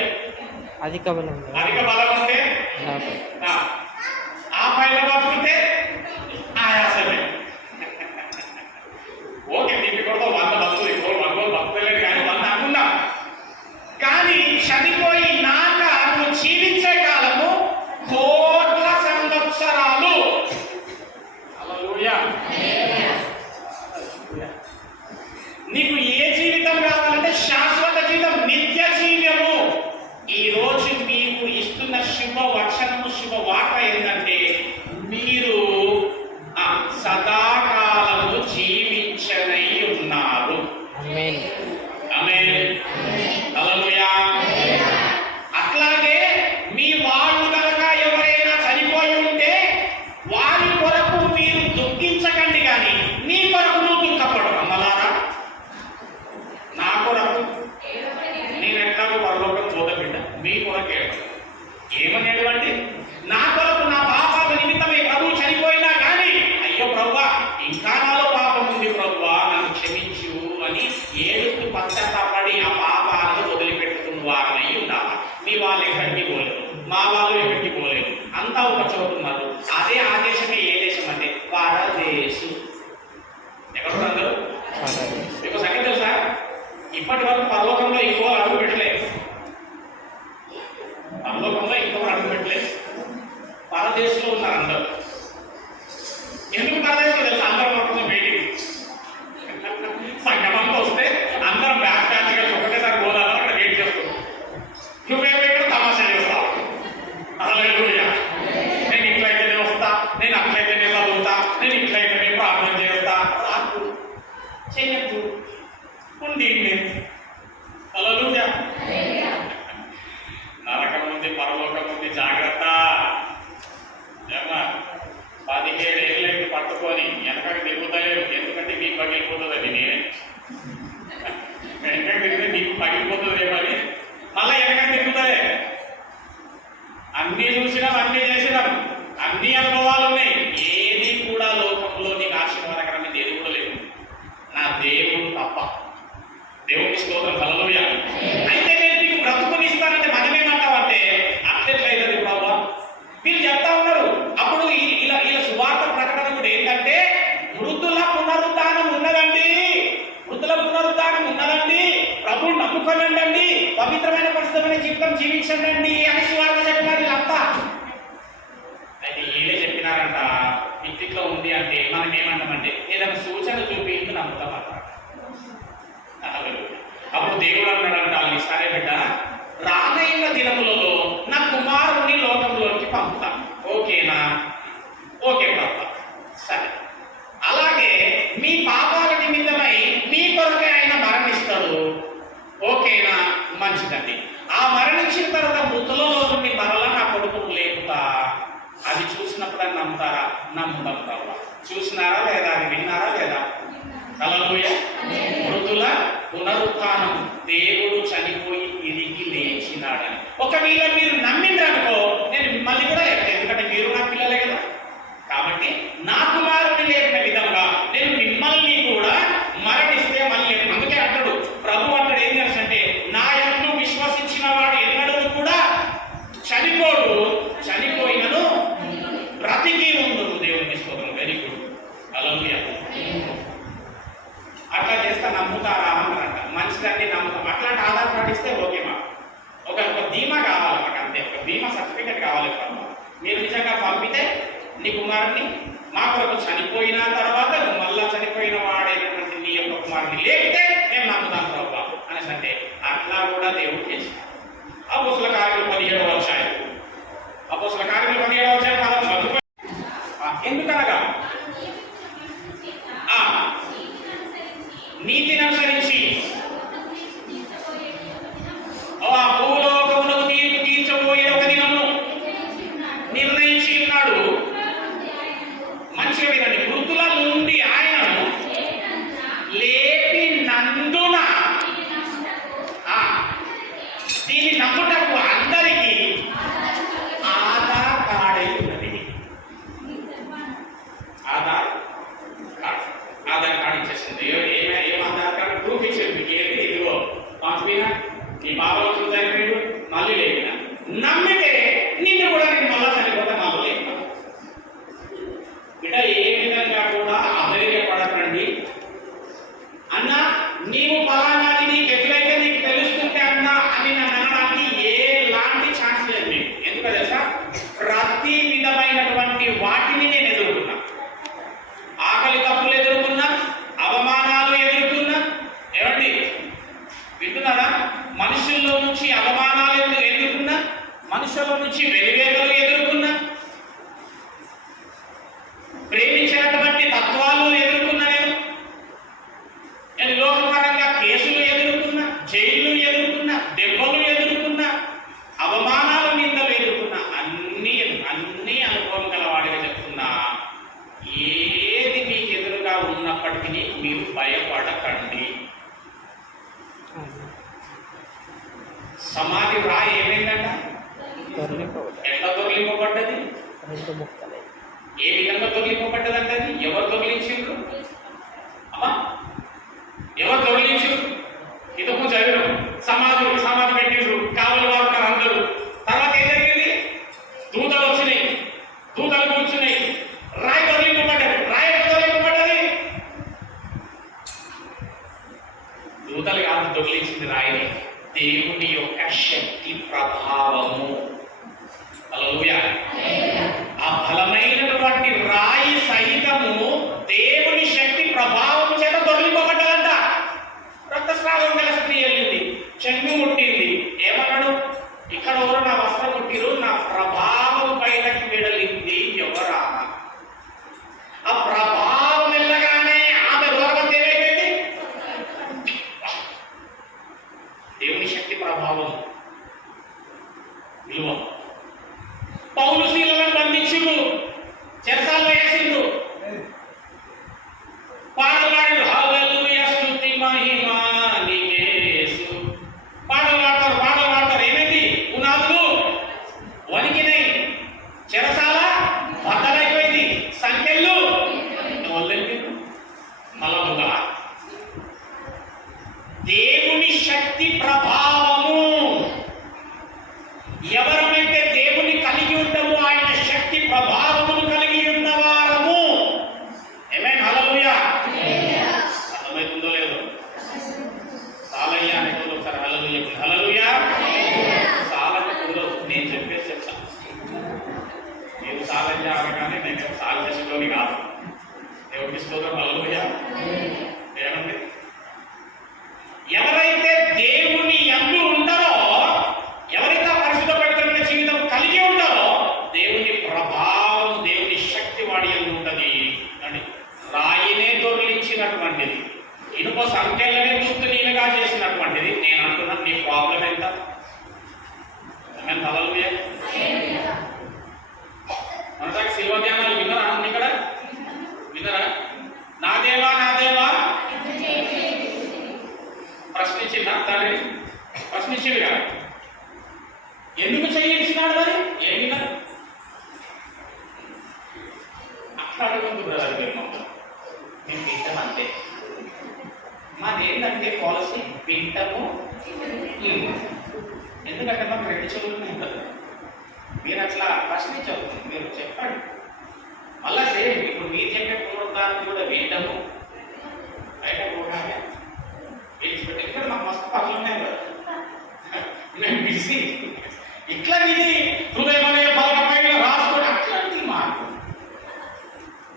అధిక బలం ఉంటే ఆ పైన బతుకుంటే ఆయాసమే. ఓకే, తిప్పి కొడతా 100 భక్తులు, 100 భక్తులేదు కానీ 100 అనుకున్నా. కానీ చనిపోయినాక నువ్వు జీవించే కాలము కోట్ల సంవత్సరాలు. హల్లెలూయా. నీకు ఏ జీవితం కావాలంటే శాశ్వత జీవితం, నిత్య జీవము. ఈ రోజు మీకు ఇస్తున్న శుభవచనము, శుభవార్త ఏంటంటే మీరు సదాకాలము జీవించనై ఉన్నారు. ఆమేన్. ఆమేన్. హల్లెలూయా. అట్లాగే మీ వాళ్ళు కనుక ఎవరైనా చనిపోయి ఉంటే వారి కొరకు మీరు దుఃఖించకండి, కానీ నీ కొరకు నువ్వు దుఃఖపడు. అమ్మలారా, నా కొరకు నేను ఎట్లాగో పరలోకం పోత బిడ్డ, మీ కొరకే ఏమని ఏడవండి? నా కొరకు, నా పాపాల నిమిత్తమే ప్రభువు చనిపోయినా కానీ, అయ్యో ప్రభువా ఇంకా నాలో పాపం ఉంది ప్రభువా నన్ను క్షమించు అని ఏడుస్తూ పశ్చాత్తాపడి ఆ పాపాలను వదిలిపెట్టుకున్న వారనై ఉండాలి. మీ వాళ్ళు ఎక్కడికి పోలేదు, మా వాళ్ళు ఎక్కడికి పోలేదు, అంతా ఒక చోటు ఉన్నారు. అదే ఆ దేశమే ఏ దేశం అంటే పరదేశు. ఎక్కడ అందరూ మీకు సంగతి తెలుసా? ఇప్పటి వరకు పరలోకంలో ఇంకో అడుగు పెట్టలేదు. పరలోకంలో ఇంకో అడుగు పెట్టలేదు. పరదేశంలో ఉన్నారు అందరూ. ఎందుకు పరదేశంలో తెలుసా? అందరూ మొత్తం వెయిటింగ్. సంగమంతో వస్తే అందరం బ్యాక్ బ్యాచ్గా ఒకటేసారి పోదాలో అక్కడ వెయిట్ చేస్తాం. నువ్వేమో ఇక్కడ తమాషా చేస్తావు. హల్లెలూయా. నేను ఇట్లయితేనే వస్తా, నేను అట్లయితేనే చదువుతా, నేను ఇట్లయితేనే ప్రార్థన చేస్తా. చెయ్యద్దు, ఉంది. హల్లెలూయా. నరకం ఉంది, పరలోకం ఉంది, జాగ్రత్త. 17 ఏళ్ళకి పట్టు పట్టుకొని వెనకకి తిరుగుతలేదు, ఎందుకంటే మీకు పగిలిపోతుందండి. నేనే వెనకకి తిరిగితే మీకు పగిలిపోతుంది ఏమని మళ్ళీ వెనకకి తిరుగుతారే. అన్నీ చూసినాం, అన్నీ చేసినాం, అన్ని అనుభవాలు ఉన్నాయి. ఏది కూడా లోకంలో నీకు ఆశీర్వాదకరమైన ఏది కూడా లేదు, నా దేవుడు తప్ప. దేవుడికి స్తోత్రం, హల్లెలూయా. అయితే నేను నీకు బ్రతుకునిస్తానంటే మనమేమంటామంటే అట్లెట్లయితుంది ప్రభా. వీళ్ళు చెప్తా ఉన్నారు. అప్పుడు ఇలా సువార్త ప్రకటన కూడా ఏంటంటే మృతుల పునరుద్ధానం ఉన్నదండి, మృతుల పునరుద్ధానం ఉన్నదండి, ప్రభువు నమ్ముకోనండి, పవిత్రమైన పరిశుద్ధమైన జీవితం జీవించండి అని సువార్త చెప్పినారు వీళ్ళంతా. అయితే వీళ్ళే చెప్పినారంట ఇంటిలో ఉంది అంటే మనం ఏమంటామంటే ఏదైనా సూచన చూపించి నమ్ముతామంట. అప్పుడు దేవుడు అన్నాడంట వాళ్ళని, సరే బిడ్డ, రానైన దినములలో నా కుమారుణ్ణి లోకంలోకి పంపుతా, ఓకేనా? ఓకే ప్రభు, సరే. అలాగే మీ పాపాల నిమిత్తమై మీ కొరకే ఆయన మరణిస్తాడు, ఓకేనా? మంచిదండి. ఆ మరణించిన తర్వాత మృతులలో నుండి మరలా నా కొడుకును లేపుతా, అది చూసినప్పుడు అని నమ్ముతారా? నమ్ముతాం ప్రభు. చూసినారా లేదా? అది విన్నారా లేదా? హల్లెలూయా. మృతుల పునరుత్థానం, దేవుడు చనిపోయి తిరిగి లేచినాడని ఒకవేళ మీరు నమ్మిండ్రనుకో నేను మిమ్మల్ని కూడా లేపుతాను, ఎందుకంటే మీరు నా పిల్లలే కదా. కాబట్టి నా కుమారుడిని లేపిన విధంగా నేను మిమ్మల్ని కూడా మరణిస్తే మళ్ళీ. అందుకే అంటాడు ప్రభు, అంటాడు ఏం చేస్తాడంటే నా యందు విశ్వసించిన వాడు ఎన్నడూ కూడా చనిపోడు, చనిపోయినను బ్రతికి ఉండును. దేవునికి స్తోత్రం. వెరీ గుడ్, హల్లెలూయా. అట్లా చేస్తే నమ్ముతారా అన్నారంట. మంచిదండి, నమ్ముతాం. అట్లాంటి ఆధార్ కార్డు ఇస్తే ఓకే. మా ఒక ధీమా కావాలి మాకు, అంతే. ఒక ధీమా సర్టిఫికేట్ కావాలి. మీరు నిజంగా పంపితే నీ కుమారుని మా కొరకు చనిపోయిన తర్వాత మళ్ళా చనిపోయిన వాడైనటువంటి నీ యొక్క కుమారుని లేపితే మేము నమ్ముతాం ప్రభు అనేసి అంటే అట్లా కూడా దేవుడు చేశారు. అపోస్తల కార్యములు 17వ అధ్యాయం, అపోస్తల కార్యములు 17వ అధ్యాయం ఎందుకనగా నీతిని అనుసరించి ఆ భూలోకమునకు తీర్పు తీర్చబోయే ఒక దినము నిర్ణయించి ఉన్నాడు. మంచిగా వినండి. మృతుల నుండి ఆయనను లేపినందున దీన్ని నమ్ముటకు అందరికీ ఆధార్ కార్డ్ అయి ఉన్నది. ఆధార్ కార్డ్ ఇచ్చేసింది. ఏం ఆధార్ కార్డు? ప్రూఫ్ ఇచ్చేది. మీకు ఏది? ఇదిగో పంపినా, నీ బాబాలు చనిపోయాడు, మళ్ళీ లేపిన. నమ్మితే నిన్ను కూడా నేను మళ్ళా చనిపోతే మాకు లేపిన. బిడ్డ, ఏ విధంగా కూడా అధైర్యపడకండి. అన్న నీవు పలానాది నీకు ఎట్లయితే నీకు తెలుస్తుంటే అన్నా అని నన్ను అనడానికి ఎలాంటి ఛాన్స్ లేదు మీకు. ఎందుకు తెలుసా? ప్రతి విధమైనటువంటి వాటిని నేను ఎదుర్కొన్నా. ఆకలి తప్పులు ఎదుర్కొన్నా, అవమానాలు ఎదుర్కొన్నా. ఏమండి వింటున్నారా? మనుషుల్లో నుంచి అవమానాలు ఎదుర్కొన్నా, మనుషుల నుంచి వెలివేదలు ఎదుర్కొన్నా, ప్రేమించినటువంటి తత్వాలు ఎదుర్కొన్నా. నేను లోకపరంగా కేసులు ఎదుర్కొన్నా, జైళ్ళు ఎదుర్కొన్నా, దెబ్బలు ఎదుర్కొన్నా, అవమానాల నిందలు ఎదుర్కొన్నా. అన్ని అనుభవం గలవాడిగా చెప్తున్నా. ఏది మీకు ఎదురుగా ఉన్నప్పటికీ మీరు భయపడకండి. సమాధి రాయి ఏమైందంట? ఎట్లా దొరికింపబడ్డది? ఏ విధంగా దొరికింపబడ్డదంటే ఎవరు దొరికించారు? అమ్మా, ఎవరు దొరికించారు? ఇంతకు చదివారు. సమాధి పెట్టిండ్రు, కావలి వారు అందరూ. తర్వాత ఏం జరిగింది? దూతలు వచ్చినాయి, దూతలు కూర్చున్నాయి, రాయి దొరికింపబడ్డది. రాయి ఎట్లా దొరికింపబడ్డది? దూతలు కాదు దొరికించింది రాయిని, దేవుని యొక్క శక్తి ప్రభావము. హల్లెలూయా. ఆ బలమైనటువంటి రాయి సహితము దేవుని కాదు. దేవునికి స్తోత్రం. హల్లెలూయా. ఏమండి, ఎవరైతే దేవుని యందు ఉంటారో, ఎవరైతే పరిశుద్ధ పవిత్రమైన జీవితం కలిగి ఉంటారో, దేవుని ప్రభావం, దేవుని శక్తి వాడి యందు ఉంటుంది అని. రాయినే దొర్లించినటువంటిది, ఇనుప సంఖ్యలనే తూర్తునీలుగా చేసినటువంటిది. నేను అంటున్నాను, నీ ప్రాబ్లం ఎంత? హల్లెలూయా. మనకి శిల్వ ధ్యానాలు విన్నారా? ఇక్కడ విన్నారా? నా దేవా నా దేవా ప్రశ్నించిందా తండ్రి? ప్రశ్నించింది కదా, ఎందుకు చేయించినాడు? మరి ఏం విన్నారు? అట్లా అడుగుతుంది బ్రదర్. మేము వింటాం అంతే. మాదేంటంటే పాలసీ వింటాము. ఎందుకంటే మాకు 2 చెవులు ఉంటుంది. మీరు అట్లా ప్రశ్నించవద్దు, మీరు చెప్పండి. మళ్ళా సేమ్ ఇప్పుడు మీరు చెప్పే పునరుద్ధాన్ని కూడా వింటాము, బయట కూడా విడిచిపెట్టి. ఇక్కడ మాకు మస్తు పనులు ఉన్నాయి కదా, నేను బిజీ. ఇట్లా విని హృదయమనే పలకపై రాసుకోండి. అట్లాంటి మాట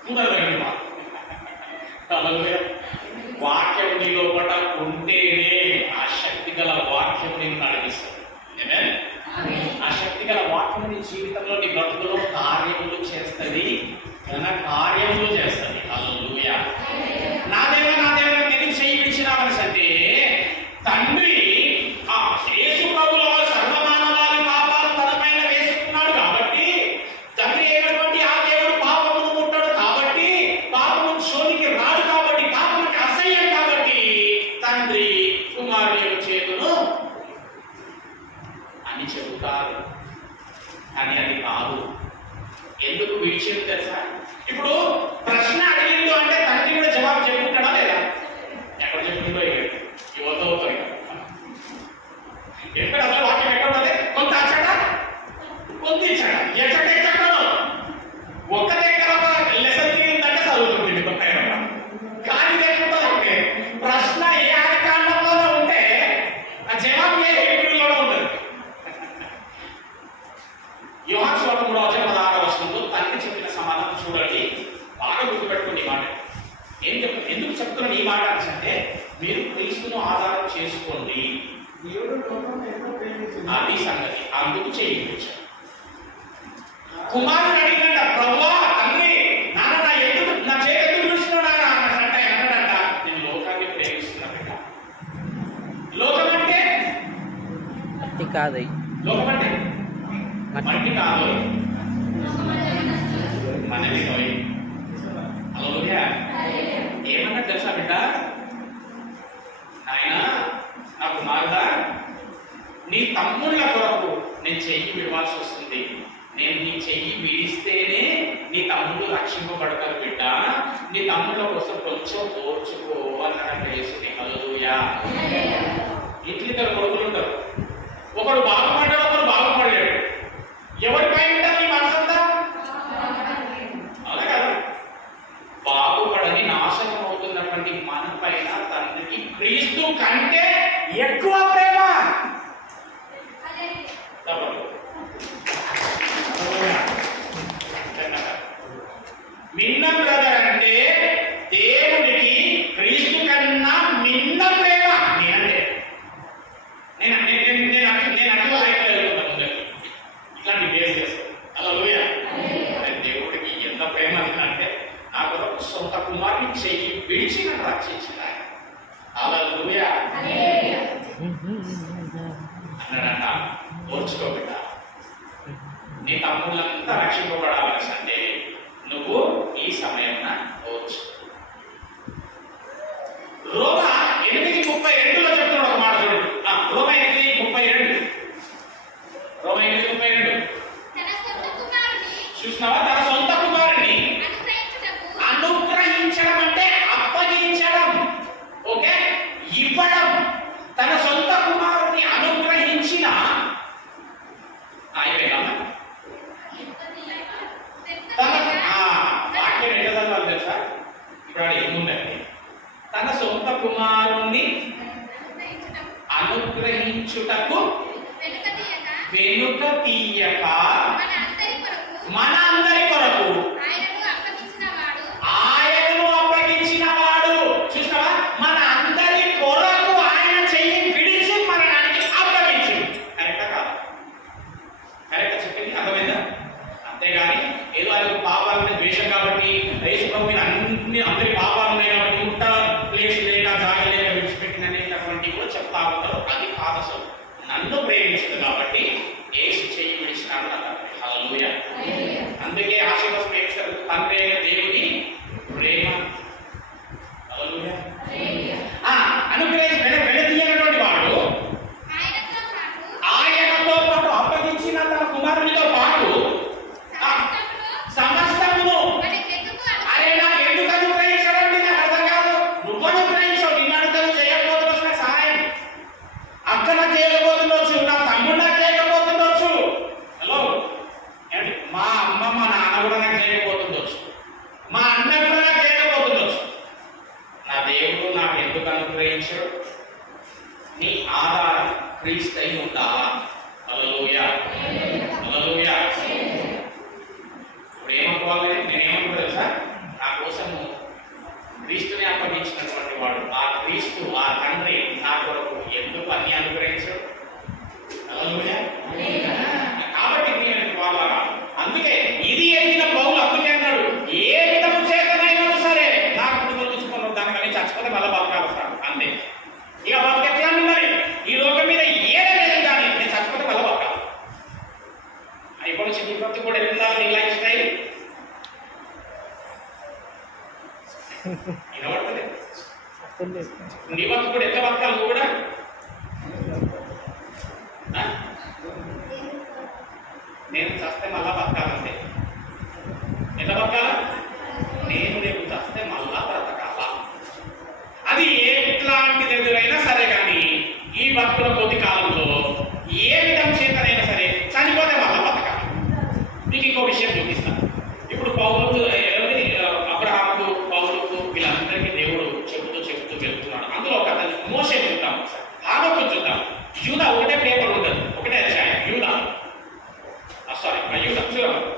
కుదరదండి. మాట వాక్యం నీ లోపల ఉంటేనే ఆ శక్తి గల వాక్యం నేను నడిపిస్తాను. ఆ శక్తి గల వాక్యం నీ జీవితంలో, నీ బ్రతుకులో కార్యములు చేస్తుంది, ఘన కార్యములు చేస్తుంది. హల్లెలూయా. నా దేవా నా దేవా ఎందుకు చేయి విడిచినామని అంటే, తండ్రి ఆ యేసు ప్రభువుల సర్వమానవాళి పాపాలు తన పైన వేసుకున్నాడు కాబట్టి, తండ్రి అయినటువంటి ఆ దేవుడు పాపమును ముట్టడు కాబట్టి, పాపము శోధికి రాడు కాబట్టి, పాపముకి అసహ్యం కాబట్టి, తండ్రి కుమారుని యొక్క చేతును అని చెబుతారు. కానీ అది కాదు. ఎందుకు విడిచింది తెలుసా? ఇప్పుడు ప్రశ్న అడిగిందో అంటే తండ్రి కూడా జవాబు చెప్పుకుంటాడా లేదా? ఎక్కడ చెప్పుకుంటో యువత ఎక్కడ అసలు వాక్యం ఎక్కడ ఉన్నది? కొంత అచ్చట కొంత ఇచ్చట, ఎచ్చట ఎచ్చటో ఒక దగ్గర ఒక లెసన్ తిరిగిందంటే చదువుతుంది కొంత. కానీ లేకపోతే ప్రశ్న ఏ ఆదికాండంలో ఉంటే ఆ జవాబు ఏ హెబ్రీలో ఉంటుంది. యోహాను సువార్త 3:16 తండ్రి చెప్పిన సమాధానం చూడండి, బాగా గుర్తుపెట్టుకోండి. మాట ఏం చెప్తాను, ఎందుకు చెప్తున్నాను ఈ మాట అంటే, మీరు క్రీస్తును ఆధారం చేసుకోండి. అది సంగతి. అందుకు చేయించారు. కుమారుడు అడిగినట్ట, ప్రభువా తండ్రి నాన్న నా ఎందుకు నా చేతి ఎందుకు విడుస్తున్నాడు అంటే అన్నాడంట, నేను లోకాన్ని ప్రేమిస్తున్నాను. లోకం అంటే కాదు, లోకం అంటే మట్టి కాదు, మనమే నోయి. హల్లెలూయా. ఏమన్నా తెలుసా బిడ్డ? నాయన నా కుమారుడా, నీ తమ్ముళ్ళ కొరకు నేను చెయ్యి విడవాల్సి వస్తుంది. నేను నీ చెయ్యి విడిస్తేనే నీ తమ్ముడు రక్షింపబడతారు బిడ్డ. నీ తమ్ముళ్ళ కోసం కొంచెం ఓర్చుకో అన్నాడంట యేసుని. హల్లెలూయా. ఇద్దరు కొడుకులు ఉంటారు, ఒకడు బాగుపడ్డాడు, ఒకడు బాగుపడలేడు. ఎవరిపై ఉంటారు నీ మనసంతా? అలా కాదు, బాగుపడని నాశనం అవుతున్నటువంటి మన పైన తండ్రికి క్రీస్తు కంటే ఎక్కువ ప్రేమ. మిన్న బ్రదర్ అంటే దేవుడికి క్రీస్తు కన్నా మిన్న ప్రేమ. నేనంటే ఇట్లాంటి బేస్ చేస్తాను. హల్లెలూయా. దేవుడికి ఎంత ప్రేమ అంటే, నా కొరకు సొంత కుమారుని చెయ్యి విడిచి నన్ను రక్షించిన ఆయన. హల్లెలూయా అన్నాడంట. ఓర్చుకోబిడ్డ, నీ తమ్ముళ్ళంతా రక్షింపబడాలని అంటే నువ్వు ఈ సమయం ఓర్చు. రోమా 8:32 చెప్తున్నాడు ఒక మాట చూడండి. రోమా 8:32. రోమా 8:32 చూసినావా? తన సొంత కుమారుని అనుగ్రహించడం అంటే అప్పగించడం, ఓకే, ఇవ్వడం. తన సొంత కుమారుని అనుగ్రహించిన అయిపోయినా వాక్యం ఎట్లా చదవాలి తెలుసా? ఇప్పుడు ఏముందండి, తన సొంత కుమారుణ్ణి అనుగ్రహించుటకు వెనుక తీయక మన అందరి కొరకు యేసుప్రభు మీద అందరి పాపాలు ఉన్నాయి కాబట్టి ముట్ట ప్లేస్ లేక జాగా లేక విడిచిపెట్టిన అనేటటువంటి కూడా చెప్తా ఉంటారు. అది కాదు, అసలు నన్ను ప్రేమించదు కాబట్టి యేసు చెయ్యి విడిచినాడు అన్నారు. హల్లెలూయా. అందుకే ఆశీర్వాదం ప్రేమిస్తారు తండ్రి దేవుని ప్రేమ. హల్లెలూయా. అనుగ్రహించి వెడతీయనటువంటి వాడు ఆయనతో పాటు అప్పగించిన తన కుమారునితో పాటు సమస్తమును. అరే నాకు ఎందుకు అనుగ్రహించడండి? నాకు అర్థం కాదు. నువ్వు అనుగ్రహించావు, నిన్ను అనుగ్రహం చేయకపోతుండొచ్చు, నాకు సహాయం అక్కడ చేయకపోతుండొచ్చు, నా తమ్ముడు నాకు చేయకపోతుండొచ్చు. హలో, మా అమ్మ మా నాన్న కూడా నాకు చేయకపోతుండొచ్చు, మా అన్న కూడా నాకు చేయకపోతుండొచ్చు. నా దేవుడు నాకు ఎందుకు అనుగ్రహించాడు? నీ ఆధారం క్రీస్తు అయి ఉండాలా. హల్లెలూయా. హల్లెలూయా. ఇప్పుడు ఏమనుకోవాలి? నేనేమనుకో తెలుసా? నా కోసము క్రీస్తుని అప్పగించినటువంటి వాడు, ఆ క్రీస్తు, ఆ తండ్రి నా కొరకు ఎందుకు అన్ని అనుగ్రహించాడు? హల్లెలూయా. కాబట్టి నేను వాళ్ళ అందుకే ఇది ఎదిగిన పౌలు అందుకే అన్నాడు, ఏ విధము చేతనైనా సరే నాకు గుర్తుంచుకున్నాడు, దానికని చచ్చిపోతే మళ్ళీ బతకాలి అంతే. ఇక బతక ఎట్లా ఉండాలి? ఈ లోకం మీద ఏదైనా కానీ నేను చచ్చిపోతే మళ్ళీ బతకాలి. ఇప్పుడు చిన్న ప్రతి కూడా ఎంత నీ లైఫ్ స్టైల్ వినబడుతుంది. నీ బతుకు కూడా ఎంత బతకాలి? నువ్వు కూడా నేను చస్తే మళ్ళా బతకాలంటే ఎంత బతకాలా? నేను రేపు చస్తే మళ్ళా బ్రతకాలా. అది ఎట్లాంటిది ఎదురైనా సరే కానీ ఈ బతుకుల కొద్ది కాలంలో ఏ విధం చేతనైనా సరే చనిపోతే మళ్ళా బతకాలి. మీకు ఇంకో విషయం చూపిస్తాను. ఇప్పుడు పౌలుకు, అబ్రహాముకు, పౌలుకు వీళ్ళందరికీ దేవుడు చెబుతూ వెళ్తున్నాడు. అందులో ఒక మోషే చూద్దాం, హానోకు చూద్దాం. యూదా ఒకటే పేపర్ ఉండదు, ఒకటే అధ్యాయం. యూదా చూడమని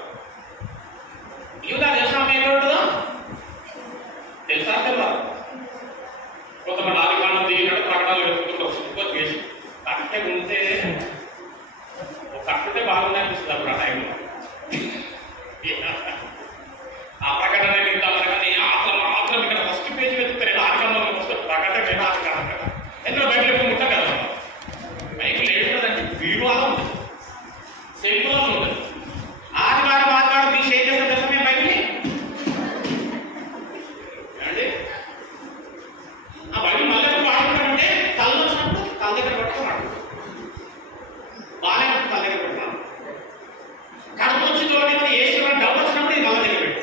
యూదా తెలుసా? ఎక్కడ ఉంటుందో తెలుసా? తెలియదు. కొంతమంది ఆదికాండం దిగినట్టు ప్రకటనలు వెతుకుంటూ వేసి కట్టే ఉంటే కట్టితే బాగుంది అనిపిస్తుంది అప్పుడు ఆ టైంలో. ఆ ప్రకటన వెళ్తామని కానీ మాత్రం ఇక్కడ ఫస్ట్ పేజీ వెతుకుతారు. ఆదికాండంలోకి వస్తారు ప్రకటన లేదా ఆదికాండం కదా. ఎందుకంటే బయట ఎక్కువ ఉంటాం కదా, బైక్ లేదండి, వీడు అలా ఉంటుంది, సెంపుల్లో ఉంటుంది. ఆదివారం తీసి ఏం చేస్తారు తెలుసా? మేము బయటని ఏమండి ఆ బయట మళ్ళీ వాడుకుంటామంటే తల్లు వచ్చినప్పుడు తల దగ్గర పట్టుకున్నాడు, బాగా తల దగ్గర పెట్టుకున్నాడు. కడుపు వచ్చి చూడండి ఏసీ డబ్బు వచ్చినప్పుడు ఇది మళ్ళీ దగ్గర పెట్టు.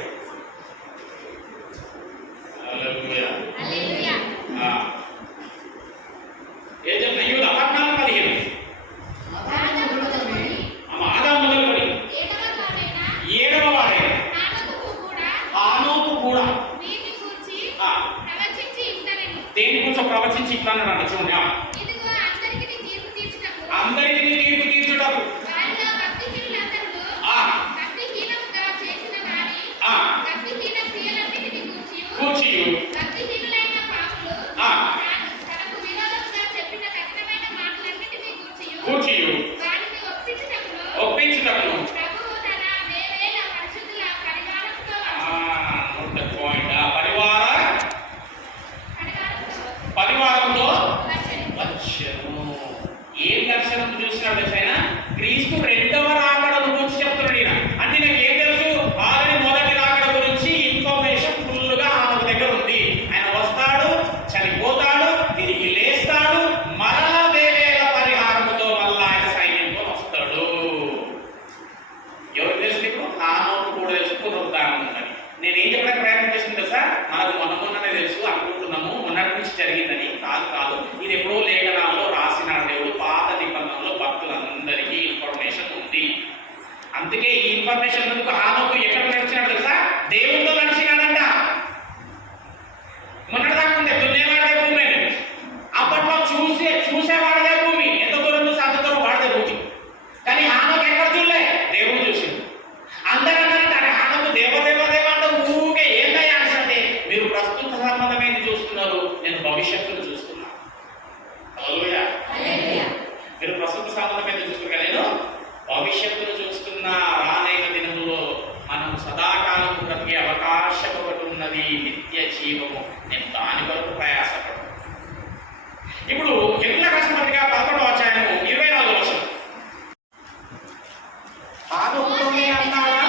ఏం చెప్తా? యూదా 14:15 ఆదాము మొదలుకొని 7వ వాడైన హానోకు కూడా దేని గురించి ప్రవచించి ఇట్లాన్నాడు చూడండి. అందరికీ తీర్పు తీర్చుటకు కూర్చి ఒప్పించుటకును పరివారంతో వచ్చెను. ఏం దర్శనం చూసినాడు ఆయన? క్రీస్తు రెండవ రాకడ గురించి చెప్తున్నాడు ఈయన. అంటే నాకు ఏం తెలుసు? ఆల్రెడీ మొదటి రాకడ గురించి ఇన్ఫర్మేషన్ ఫుల్గా ఆయన దగ్గర ఉంది. ఆయన వస్తాడు, చనిపోతాడు, తిరిగి లేస్తాడు, మరలా వేవేల పరిహారంతో మళ్ళా ఆయన సైన్యంతో వస్తాడు. ఎవరు తెలుసు నీకు? హానోకు కూడా తెలుసు, పునరుద్ధానం ఉందని. నేనేం చెప్పడానికి ప్రయత్నం చేస్తుంది సార్? మనకు మొన్ననే తెలుసు అనుకుంటున్నాము, మొన్నటి నుంచి జరిగిందని. కాదు, ఇది ఎప్పుడో లేఖనాల్లో రాసినాడు దేవుడు. పాత నిబంధనలో భక్తులందరికీ ఇన్ఫర్మేషన్ ఉంది. అందుకే ఈ ఇన్ఫర్మేషన్ ఎందుకు? హానోకు ఎక్కడ నడిచినాడు తెలుసా? దేవుడితో నడిచినాడంట. మొన్నటిదాకా ఉండే దున్నేవాడే భూమి, అప్పట్లో చూసేవాడే భూమి. ఎంత దూరం చూసి అంత దూరం వాడితే భూమి. కానీ హానోకు ఎక్కడ చూడలే, దేవుడు చూసింది. అందరూ అన్నారంటే హానోకు దేవదేవ అంటే ఊరికే ఏందయ్యా అంటే, మీరు ప్రస్తుత సంబంధమైంది చూస్తున్నారు, నేను భవిష్యత్తును చూస్తున్నా. హల్లెలూయా. మీరు ప్రస్తుత సంబంధమైంది చూస్తున్నారు, నేను భవిష్యత్తును చూస్తున్నా. రానైన దినములో వస్తుంది నిత్య జీవము. నేను దాని కొరకు ప్రయాసపడు. ఇప్పుడు ఎట్లా కష్టమతిగా 11వ అధ్యాయము 24వ వచనం. హానోకుతోనే అన్నాడా,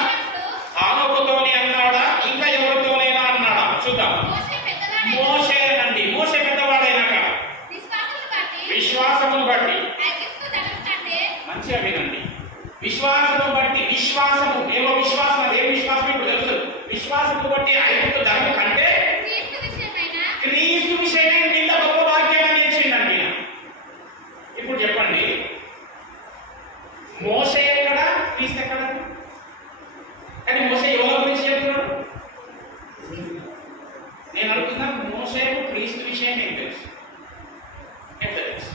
హానోకుతోనే అన్నాడా, ఇంకా ఎవరితోనైనా అన్నాడా? చూద్దాం. మోషేనండి. మోషే పెద్దవాడైనాక విశ్వాసమును బట్టి, మంచిగా వినండి, విశ్వాసము బట్టి, విశ్వాసము ఏమో విశ్వాసం, అది ఏ విశ్వాసం ఇప్పుడు తెలుసు. విశ్వాసము బట్టి ఐగుప్తు ధనము కంటే క్రీస్తు విషయమే కింద గొప్ప వాక్యాన్ని ఇచ్చిందండి. ఇప్పుడు చెప్పండి, మోషే ఎక్కడ, క్రీస్తు ఎక్కడ? కానీ మోషే ఎవరి గురించి చెప్తున్నాడు? నేను అడుగుతున్నా, మోషేకు క్రీస్తు విషయం ఏం తెలుసు? ఏం తెలుసు?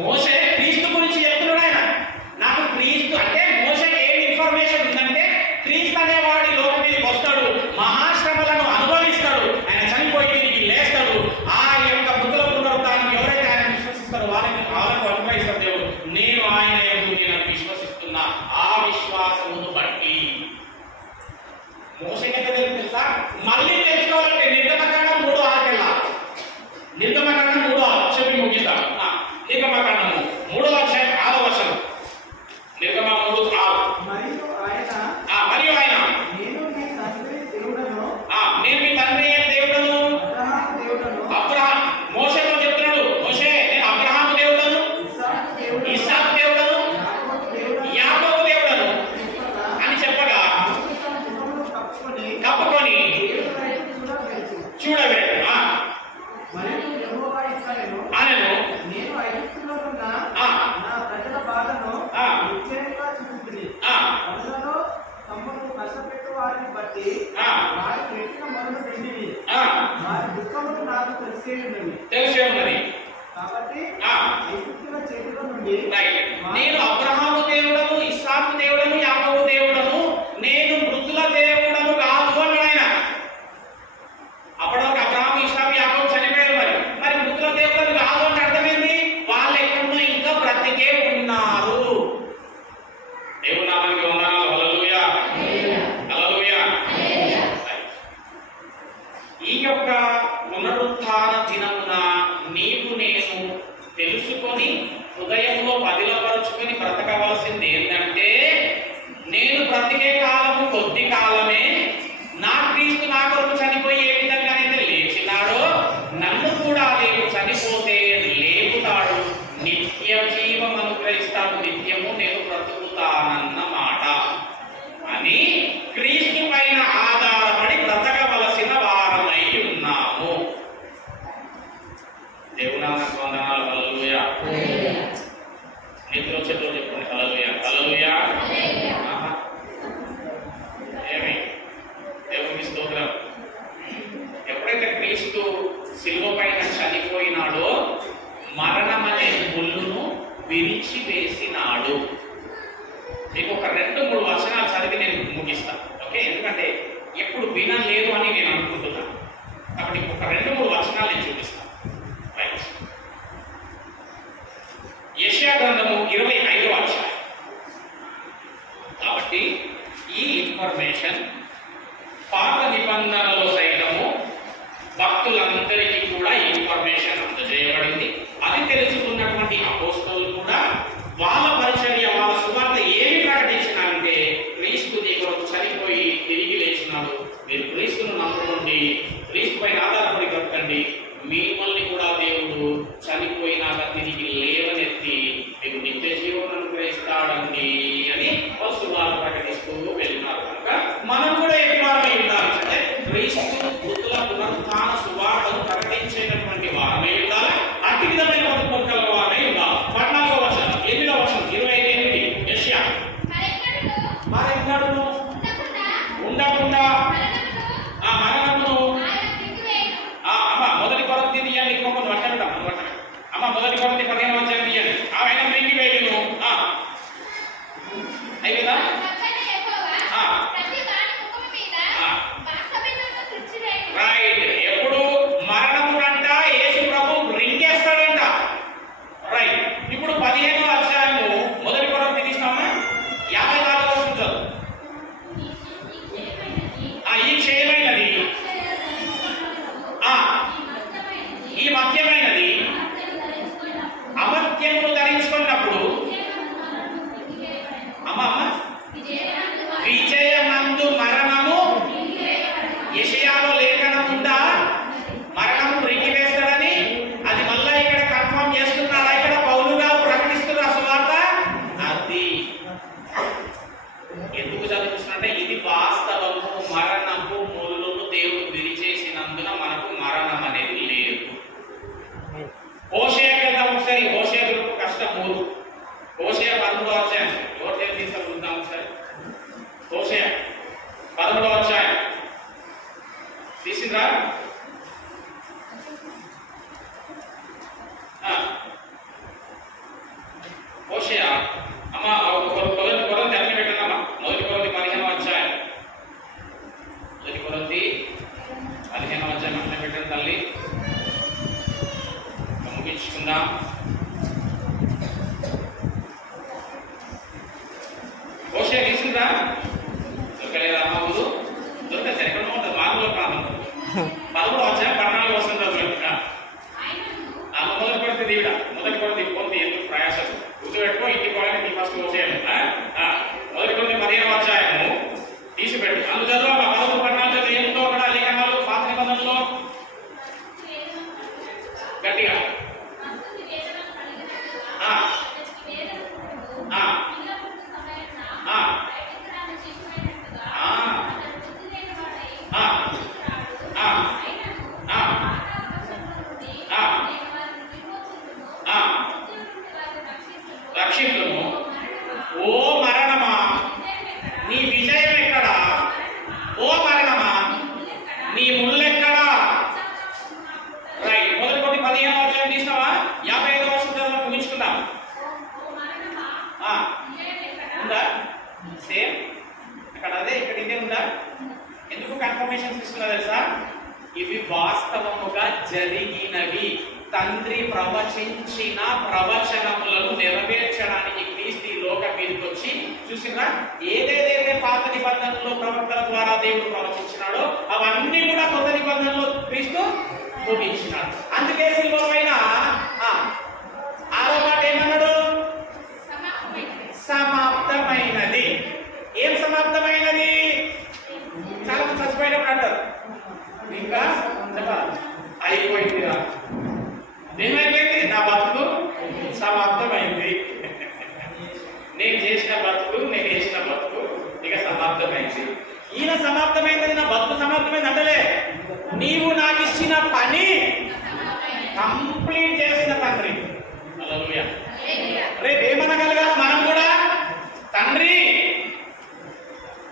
మోషే క్రీస్తు గురించి చెప్తున్నాడు. ఆయన నాకు క్రీస్తు అంటే మోషేకి ఏం ఇన్ఫర్మేషన్ ఉందంటే, క్రీస్తు అనేవాడి లోకం మీదకి వస్తాడు, మహాశ్రమలను అనుభవిస్తాడు, ఆయన చనిపోయి తిరిగి లేస్తాడు. ఆ యొక్క మృతుల పునరుద్ధానం ఎవరైతే ఆయన విశ్వసిస్తారో వాళ్ళకి అనుగ్రహిస్తారు దేవుడు. నేను ఆయన నేను విశ్వసిస్తున్నా. ఆ విశ్వాసమును బట్టి మోషేకి ఎంత తెలుసా? మళ్ళీ తెలుసుకోవాలంటే నిర్గమకాండం 3:6 నిర్గమకాండం 3:6 చెప్పి ముగిస్తాం. నిర్గమకాండము 3వ అధ్యాయం 6వ వచనం. నిర్గమ 3:6. మరియు ఆయన నేను మీ తండ్రి అయిన దేవుడను, అబ్రహాం. మోషేతో చెప్తున్నాడు, మోషే నేను అబ్రహాము దేవుడను, ఇస్సాకు దేవుడను, యాకోబు దేవుడను అని చెప్పగా కప్పుకొని చూడవేట అనను. తెలిసే ఉన్నది. నేను అబ్రహాము దేవుడను, ఇస్సాకు దేవుడను, యాకోబు దేవుడను, నేను మృతుల దేవుడను కాదు అన్నాడు ఆయన. అప్పటివరకు అబ్రహాము, ఇస్సాకు, యాకోబు చనిపోయారు. మరి మృతుల దేవుడను కాదు అంటే అర్థమైంది, వాళ్ళు ఎక్కడో ఇంకా బ్రతికే ఉన్నారు. దేవుని నామానికి వందనాలు. హల్లెలూయా, హల్లెలూయా. ఈ యొక్క పునరుత్థాన దినమున నీవు నేను తెలుసుకొని హృదయంలో పదిలపరుచుకొని బ్రతకవలసింది ఏంటంటే, నేను బ్రతికే కాలము కొద్ది కాలమే. నా క్రీస్తు నా కొరకు చనిపోయి ఏ విధంగానైతే లేచినాడో నన్ను కూడా లేవు చనిపోతే లేపుతాడు, నిత్య జీవం అనుగ్రహిస్తాడు, నిత్యము నేను బ్రతుకుతానన్నమాట అని క్రీస్తు పైన ఆధారపడి బ్రతకవలసిన వారమై ఉన్నాము. దేవునామానికి వందనాలు. హల్లెలూయా. నిద్ర వచ్చేతో చెప్పండి హల్లెలూయా, హల్లెలూయా. ఏమి దేవునికి స్తోత్రం. ఎప్పుడైతే క్రీస్తు శిలువ పైన చనిపోయినాడో మరణం అనే ముళ్ళును విరిచి వేసినాడు. మీకు ఒక 2-3 వచనాలు చదివి నేను ముగిస్తాను. ఓకే, ఎందుకంటే ఎప్పుడు వినలేదు అని నేను అనుకుంటున్నాను. కాబట్టి ఒక 2-3 వచనాలు నేను చూపిస్తాను. రైట్. యెషయా గ్రంథము 25వ అధ్యాయం. కాబట్టి ఈ ఇన్ఫర్మేషన్ పాత నిబంధనలో సైతము భక్తులందరికీ కూడా ఈ ఇన్ఫర్మేషన్ అందజేయబడింది. అది తెలుసుకున్నటువంటి అపోస్తలులు కూడా వాళ్ళ పరిచర్య, వాళ్ళ సువార్త ఏమి ప్రకటించినారంటే, క్రీస్తు నీ కొరకు చనిపోయి తిరిగి లేచినాడు, మీరు క్రీస్తును నమ్ముకోండి, క్రీస్తు పైన ఆధారపడి బ్రతకండి, మిమ్మల్ని కూడా దేవుడు చనిపోయినాక తిరిగి లేవనెత్తి మీకు నిత్య జీవం అనుగ్రహిస్తాడండి అని సువార్త ప్రకటిస్తూ వెళ్ళినారు. కనుక మనం కూడా ఎన్ని వారమై ఉండాలి అంటే, క్రీస్తు మృతుల పునరుత్థాన సువార్తను ప్రకటించేటటువంటి వారమై ఉండాలి. అట్టి విధమైన బతుకల వారమై ఉండాలి. 14వ వచనం, 8వ వచనం, 28 యెషయా. మరెన్నడూను ఉండకుండా మరణమును మొదటి కొరంథీ తీయండి, ఇంకొక తీసుకురా. హోషేయ అమ్మ మొదటి కొరింథీ అన్ని పెట్టండమ్మా. మొదటి కొరింథీ 15వ అధ్యాయం, మొదటి కొరింథీ 15వ అధ్యాయం అన్నీ పెట్టండి తల్లి. ముగించుకుందాం. హోషేయ తీసుకురా. దొరకలేదా అమ్మ? ఊరు దొరకదు, ఎక్కడ ఉంటుంది మార్గంలో ప్రాంతం. 11వ అధ్యాయం 14వ వస్తుంది. అమ్మ మొదటి కొరింథీ దీవిడ, మొదటి కొరింథీ పొంది ఎందుకు ప్రయాసం గుర్తుపెట్టుకో. ఇంటికి పోవాలని ఫస్ట్ వచ్చేయండి. మొదటి కొరింథీ 15వ అధ్యాయము తీసిపెట్టు. అందుకు చదువు 11, 14 ఏముందో అక్కడ లేఖనాలు పాత నిబంధనలో గట్టిగా. రక్షించును. ఓ మరణమా నీ విజయం ఎక్కడా? ఓ మరణమా నీ ముళ్ళెక్కడా? రైట్. మొదటి కొరింథీ 15వ అధ్యాయం తీసినావా? 55వ వచనం ముగించుకుందాం. ఉందా సేమ్ అక్కడ? అదే ఇక్కడ ఇదే ఉందా? ఎందుకు కన్ఫర్మేషన్స్ ఇస్తున్నా తెలుసా? ఇవి వాస్తవముగా జరిగినవి. తండ్రి ప్రవచించిన ప్రవచనములను నెరవేర్చడానికి క్రీస్తు ఈ లోకం మీదకి వచ్చి, చూసినా ఏదేదైతే పాత నిబంధనలో ప్రవక్తల ద్వారా దేవుడు ప్రవచించినాడో అవన్నీ కూడా కొత్త నిబంధనలో క్రీస్తు ముగించినాడు. అందుకే సిలువ పైన 6వ మాట ఏమన్నాడు? సమాప్తమైనది. ఏం సమాప్తమైనది? చాలా మంది చచ్చిపోయినప్పుడు అంటారు, ఇంకా చెప్పాలి అయిపోయిందిరా. ఏమైపోయింది? నా బతుకు సమాప్తమైంది. నేను చేసిన బతుకు, నేను చేసిన బతుకు ఇక సమాప్తమైంది. ఈయన సమాప్తమైంది, నా బతుకు సమాప్తమైంది అంటలే. నీవు నాకు ఇచ్చిన పని కంప్లీట్ చేసిన తండ్రి. హల్లెలూయా. రేపు ఏమనగలగాలి మనం కూడా? తండ్రి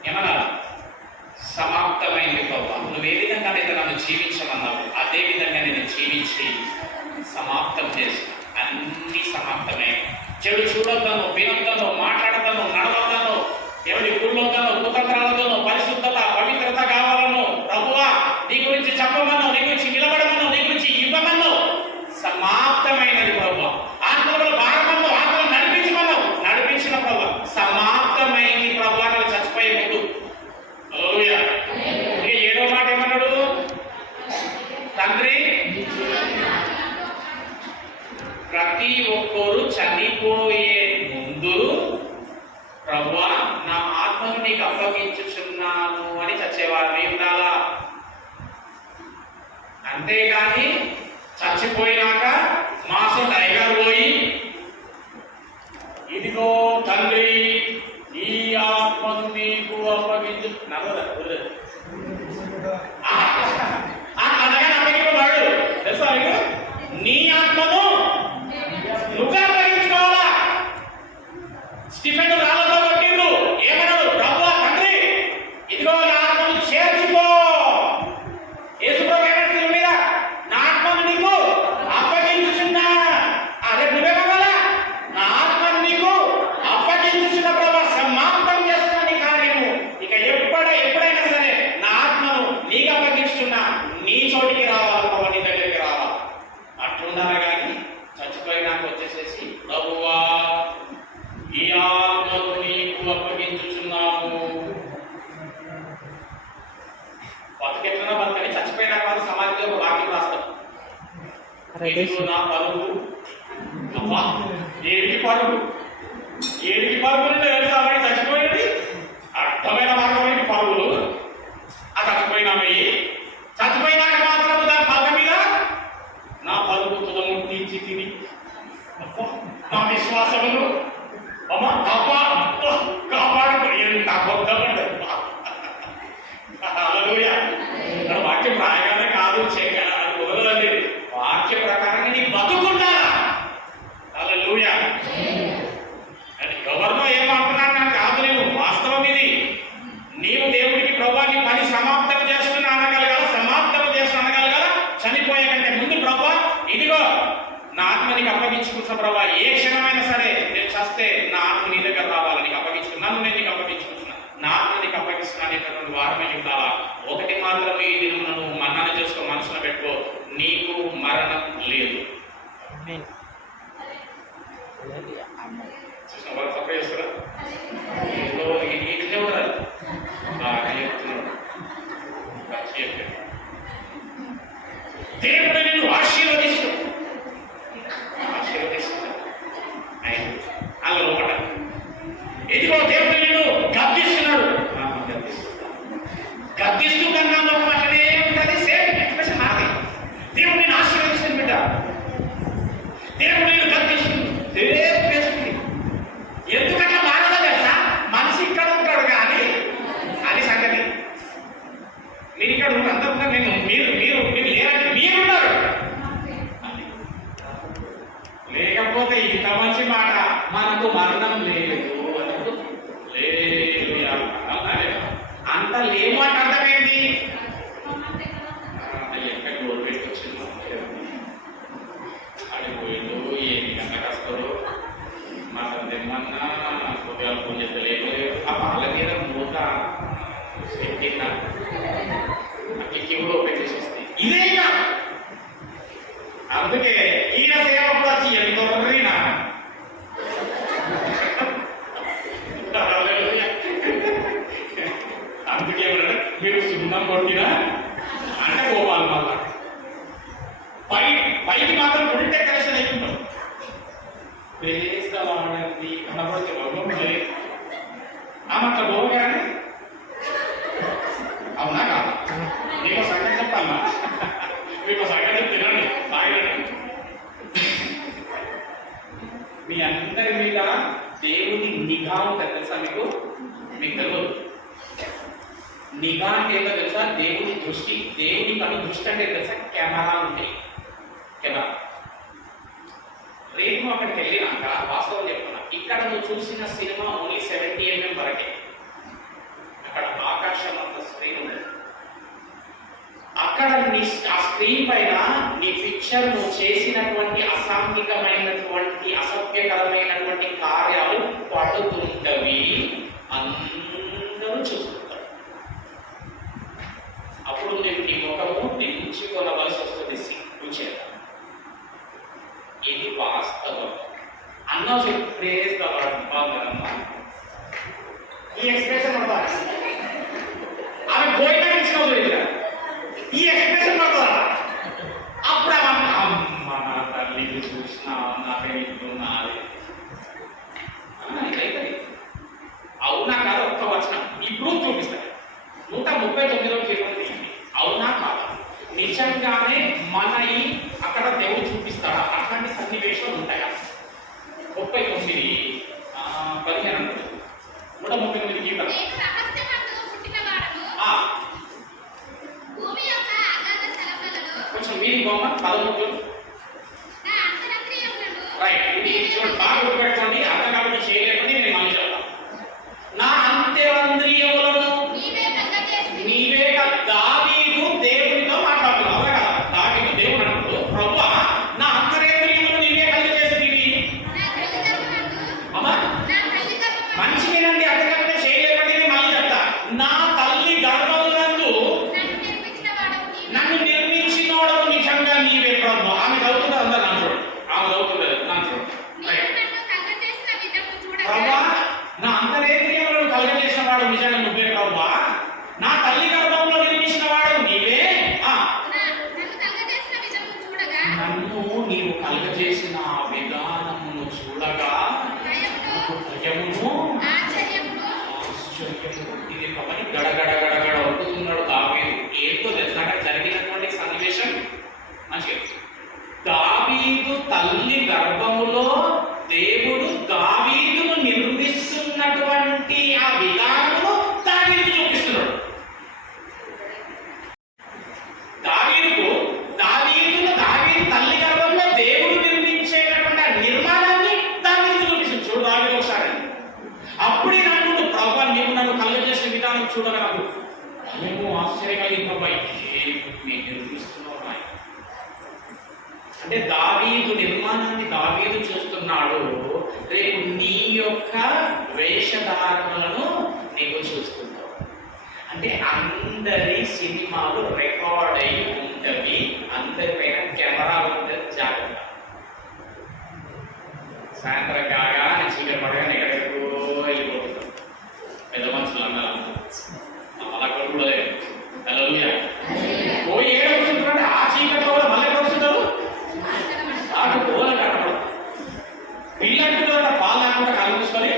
ఏమన్నా సమాప్తమైంది ప్రభా. నువ్వు ఏ విధంగా అయితే నన్ను జీవించమన్నావు అదే విధంగా నేను జీవించి సమాప్తం చేసి అన్ని సమాప్తమే. చెడు చూడొద్దను, వినొద్దను, మాట్లాడతాను, నడవద్దను, ఎవరి గుళ్ళొద్దను, కుతంత్రాలతోనూ పరిశుద్ధత పవిత్రత కావాలను. ప్రభువా నీ గురించి చెప్పమన్నావు, నీ గురించి నిలబడమన్నావు, నీ గురించి ఇవ్వమన్నావు. సమాప్తమైనది ప్రభువా. ఆత్మలో భారమన్నావు, ఆత్మలో నడిపించమన్నావు, నడిపించిన ప్రభు సమాప్తమైంది ప్రభువా. నాకు చచ్చిపోయే ముందు. హల్లెలూయా. ఇక 7వ మాట ఏమన్నాడు? తండ్రి ప్రతి ఒక్కరు చనిపోయే ముందు ప్రభువా నా ఆత్మను నీకు అప్పగించుచున్నాను అని చచ్చేవారిని ఉండాలా. అంతేగాని చచ్చిపోయినాక మాసం టైగర్ పోయి ఇదిగో తండ్రి ఈ ఆత్మను నీకు అప్పగించు అనగానే అప్పగింపబడు. తెలుసా మీకు? నీ ఆత్మను నువ్వే అప్పగించుకోవాలా. స్టీఫెన్ రాళ్ళతో కొట్టిండు. ఏమన్నాడు? ప్రభువా తండ్రి ఇదిగో నా ఆత్మను చేర్చుకో. యేసు ప్రభు ఏమన్నాడు మీద? నా ఆత్మను నీకు అప్పగించుచున్నా. అదే నువ్వేమన్నా? నా ఆత్మను నీకు అప్పగించుచున్న ప్రభు సమాప్తం చేస్తున్న నీ కార్యము. ఇక ఎప్పుడైనా సరే నా ఆత్మను నీకు అప్పగించుతున్నా. నీ చోటికి రావాలి ప్రభు, నీ దగ్గరికి రావాలి. అట్లుండాలి. కానీ చచ్చిపోయినాక వచ్చేసేసి ప్రభువా ఈ ఆత్మను నీకు అప్పగించుచున్నాము. బతికెట్లన్నా బతకని చచ్చిపోయినాక వాళ్ళు సమాధిలో ఒక వాక్యం రాస్తాం. నా పరుగు అమ్మా ఏడికి పరుగు, ఏడికి పరుగులు తెలుసామని చచ్చిపోయేది అర్థమైన మార్గం ఏంటి? పరుగులు. ఆ చచ్చిపోయినామయ్యి చచ్చిపోయినాక మాత్రం దాని పక్క మీద నా పరుగు తుదముట్టించి తిని నా విశ్వాసమును అమ్మ కాపాడుకో. ఎంత అబద్ధమండి. హల్లెలూయా. వాక్యం రాయగానే కాదు కుదరదండి. వాక్య ప్రకారంగా నీకు బతుకుంటారా? హల్లెలూయా. ఎవరినో ఏమంటున్నాను అప్పగించుకుంటున్నా ప్రభా, ఏ క్షణమైనా సరే నేను చస్తే నా ఆత్మ నీ దగ్గర రావాలి, నీకు అప్పగించుకున్నా, నన్ను నేను నీకు అప్పగించుకుంటున్నా, నా ఆత్మ నీకు అప్పగిస్తున్నా అనేటటువంటి వారమే చెప్తావా. ఒకటి మాత్రమే ఈ దినం నువ్వు మన్నన చేసుకో, మనసులో పెట్టుకో, నీకు మరణం లేదు. తప్పే చేస్తారా దేవుడు నిన్ను ఆశీర్వదిస్తున్నాడు అలా లోపల. ఎదిగో దేవుడు నిన్ను గద్దిస్తున్నాడు, గద్దిస్తూ కన్నా మాటనే ఉంటుంది. సేమ్ ఎక్స్ప్రెషన్ నాది. దేవుడు నేను ఆశీర్వదిస్తుంది బిడ్డ, దేవుడు నేను గద్దిస్తుంది. ఎందుకంటే మారదా తెలుసా, మనిషి ఇక్కడ ఉంటాడు కానీ అది సంగతి. మీరు ఇక్కడ అంతా ఉంటారు, నేను మీరు మీరు మీరు లేరంటే మీరున్నారు. లేకపోతే ఇంత మంచి మాట, మనకు మరణం లేదు అంత లేము అంటే అర్థమైంది. ఎక్కడ డోర్ పెట్టి వచ్చిందో అడిగిపోయిండు, ఏమి కన్నా వస్తారు మనం తెమ్మన్నా ఉదయాలు ఫోన్ చేస్తే లేకపోలేదు. ఆ వాళ్ళ మీద మూత పెట్టిన కిక్కి కూడా ఓపెన్ చేసేస్తాయి. ఇదే అందుకే ఈయన సేవకుడు వచ్చి ఎంతో అందుకే మీరు సున్నం కొట్టినా అంటే పోవాలి. మళ్ళా పైకి మాత్రం ఫుల్ డెకరేషన్ అయిపోతాం. వాడండి కనపడితే బాగుంది అట్లా బాగు కానీ అవునా కాదు. మీకు సంగతి చెప్పాలా, మీకు సంగతి తినండి, తాగండి. మీ అందరి మీద దేవుని నిఘా ఉంటుంది తెలుసా మీకు? మీకు తెలియదు. నిఘా అంటే ఏంటో తెలుసా? దేవుని దృష్టి. దేవుని కను దృష్టి అంటే తెలుసా? కెమెరా ఉంటాయి, కెమెరా. రేపు అక్కడికి వెళ్ళినాక వాస్తవం చెప్తున్నా, ఇక్కడ నువ్వు చూసిన సినిమా ఓన్లీ 70 mm వరకే. అక్కడ ఆకాశం అంత స్క్రీన్ ఉంది. అక్కడ ఆ స్క్రీన్ పైన నీ పిక్చర్ నువ్వు చేసినటువంటి అసాంఘికమైనటువంటి అసభ్యకరమైనటువంటి కార్యాలు పడుతుంటవి, అందరూ చూస్తుంటారు. అప్పుడు నువ్వు నీ ముఖము దించుకోవలసి వస్తుంది సిగ్గు చేత. ఇది వాస్తవం. అన్నా ప్రేస్ బాగుందమ్మా, ఈ ఎక్స్ప్రెషన్ పడతా, ఆమె పోయినా ఇచ్చిన ఈ ఎక్స్ప్రెషన్ పడతా. అప్పుడు అమ్మ నా తల్లిని చూసినా నాకేమిటో నాది ఇదైతే అవునా కాదు. ఒక్క వచనం ఇప్పుడు చూపిస్తాను. 139లో చెప్పండి, అవునా కాదా? నిజంగానే మన అక్కడ దేవుడు చూపిస్తాడా? అట్లాంటి సన్నివేశాలు ఉంటాయా? 39 15 139 కొంచెం మీరు బొమ్మ 13 రైట్. ఇది చూడండి, బాగా గుర్తుపెట్టుకోండి. అర్థం కాబట్టి చేయలేకపోతే నేను మళ్ళీ చెప్తాను. నా అంతరంద్రియములను నీవే దావీదు దేవునితో మాట్లాడుతున్నావు. అవునా కదా? దావీదు దేవుడు అంటాడు, ప్రభువా నా అంతరేంద్రియములను నీవే కలుగజేసినవి. అమ్మా మంచిదేనండి, అర్థం కాబట్టి చేయలేకపోతే నేను మళ్ళీ చెప్తా. నా తల్లి గర్భమునందు నన్ను నిర్మించినోడు నిజంగా నీవే ప్రభువా. ఆమె చదువుతుంది, అందరు నా చూడండి, ఆమె చదువుతుంది నా చూడండి. ప్రభువా నా అంతరేంద్రియములను కలుగజేసిన వాడు నిజంగా నువ్వే ప్రభువా. నా తల్లి గర్భంలో నిర్మించిన వాడు నీవే. నన్ను నీవు కలుగజేసిన విధానమును చూడగా భయమును ఆశ్చర్యము ఇది పని గడగడ గడగడ అవుతున్నాడు దావీదు. ఏంటో తెలుసు అక్కడ జరిగినటువంటి సన్నివేశం మంచిగా. దావీదు తల్లి గర్భములో దేవుడు దావీదును నిర్మిస్తున్నటువంటి ఆ విధానమును దావీదు చూపిస్తున్నాడు. దావీదు తల్లి గర్భంలో దేవుడు నిర్మించేటటువంటి నిర్మాణాన్ని దావీదు చూపిస్తుంది. చూడు దావీదు ఒకసారి. అప్పుడే అనుకుంటూ ప్రభువా నీవు నన్ను కలుగజేసిన విధానం చూడగలవు. మేము ఆశ్చర్య కలిగిన ప్రభావి నిర్మిస్తున్నావు. అంటే దావీదు నిర్మాణాన్ని దావీదు చూస్తున్నాడు. రేపు నీ యొక్క వేషధారణలను నీవు చూస్తున్నావు. అంటే అందరి సినిమాలు రికార్డ్ అయి ఉంటవి, అందరిపైన కెమెరా ఉంటుంది. జాగ్రత్త. సాయంత్రం కాగా చీకటి పడగానే ఎక్కడికో వెళ్ళిపోతుంది పెద్ద మనుషులు అందరూ. అలా కూడా పోయి ఏడ కూర్చుంటున్నాడు. ఆ చీకట్లో కూడా మళ్ళీ కూర్చుంటారు. ఆకు పోల కనపడదు. పిల్లలు పాలు లేకుండా కళ్ళు చూసుకొని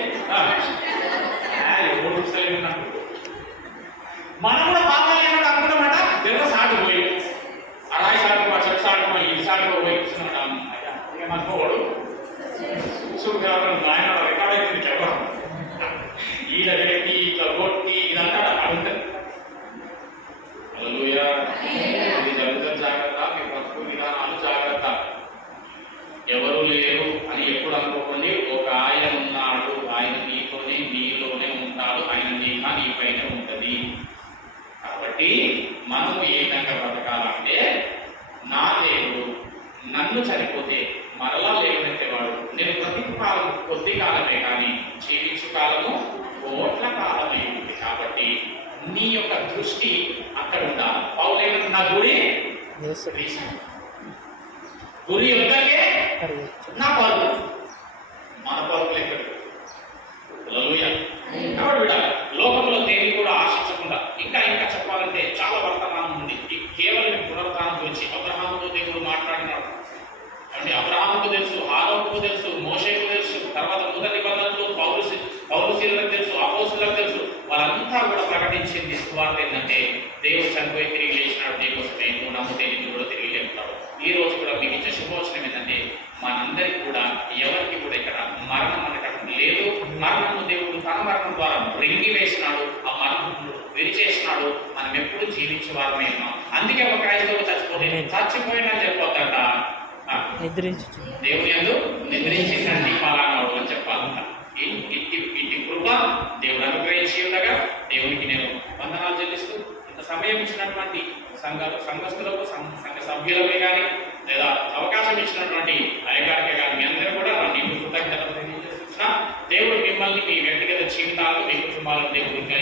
ఎవరు చూస్తలేదు. మనం కూడా పాలు లేకుండా అనుకున్నమాట. ఎవరో సాటు పోయి ఆ రాయి సాటుకో, ఆ చెట్టు సాటుకో, ఈ సాటుకో పోయి కూర్చున్నాడు. ఇక మనకోడు ఆయన రికార్డ్ అవుతుంది చెప్పడం. ఈడ పెట్టి ఇట్లా కొట్టి ఇదంతా అడుగుతుంది. ఇది జరుగుతుంది. జాగ్రత్త. మీ బతుకు విధానాలు జాగ్రత్త. ఎవరు లేరు అని ఎప్పుడు అనుకోకండి. ఒక ఆయన ఉన్నాడు. ఆయన నీతోనే నీలోనే ఉంటాడు. ఆయన నీకా నీపైన ఉంటది. కాబట్టి మనము ఏ విధంగా బ్రతకాలంటే, నా దేవుడు నన్ను చనిపోతే మరలా లేవనెత్తేవాడు. నేను బ్రతికు కాలం కొద్ది కాలమే కానీ జీవించు కాలము కోట్ల కాలమే ఉంది. కాబట్టి నీ యొక్క దృష్టి అక్కడ ఉండాలి. పౌలేమన్నా నా గురి యొక్కకే నా పరుగు. మన పరుగులు ఎక్కడ కాబట్టి లోకంలో దేన్ని కూడా ఆశించకుండా ఇంకా ఇంకా చెప్పాలంటే చాలా వర్తమానం ఉంది. కేవలం పునరుద్ధానం గురించి అబ్రహాముతో దేవుడు మాట్లాడినాడు. అంటే అబ్రహాముకు తెలుసు, హానోకుకు తెలుసు, మోషేకు తెలుసు, తర్వాత నూతన నిబంధనలు పౌలుశీలకు తెలుసు, అపోస్తులకు తెలుసు. వాళ్ళంతా కూడా ప్రకటించింది సువార్త ఏంటంటే దేవుడు చనిపోయి తిరిగి లేచినాడు. నీకోసమే, నువ్వు నమ్మితే నిన్ను కూడా తిరిగి లేపుతాడు. ఈ రోజు కూడా మీకు ఇచ్చే శుభవచనం ఏంటంటే, మనందరికీ కూడా ఎవరికి కూడా ఇక్కడ మరణం అనటం లేదు. మరణము దేవుడు తన మరణం ద్వారా రింగి వేసినాడు. ఆ మరణం విరిచేసినాడు. మనం ఎప్పుడు జీవించే వారమే ఉన్నాం. అందుకే ఒక క్రైస్తవుడు చచ్చిపోయినా చెప్పొద్దట, దేవుని యందు నిద్రించిందండి ఫలానాడు అని చెప్పాలంట. ఇట్టి కృప దేవుడు అనుగ్రహించి ఉండగా దేవునికి నేను వందనాలు చెల్లిస్తూ, ఇంత సమయం ఇచ్చినటువంటి సంఘస్థులకు, సంఘ సభ్యులకే కానీ లేదా అవకాశం ఇచ్చినటువంటి అయ్యగారికి కానీ మీ అందరూ కూడా నీకు కృతజ్ఞతలు తెలియజేస్తున్నా. దేవుడు మిమ్మల్ని మీ వ్యక్తిగత జీవితాలు, మీ కుటుంబాలను దేవుడు ఇంకా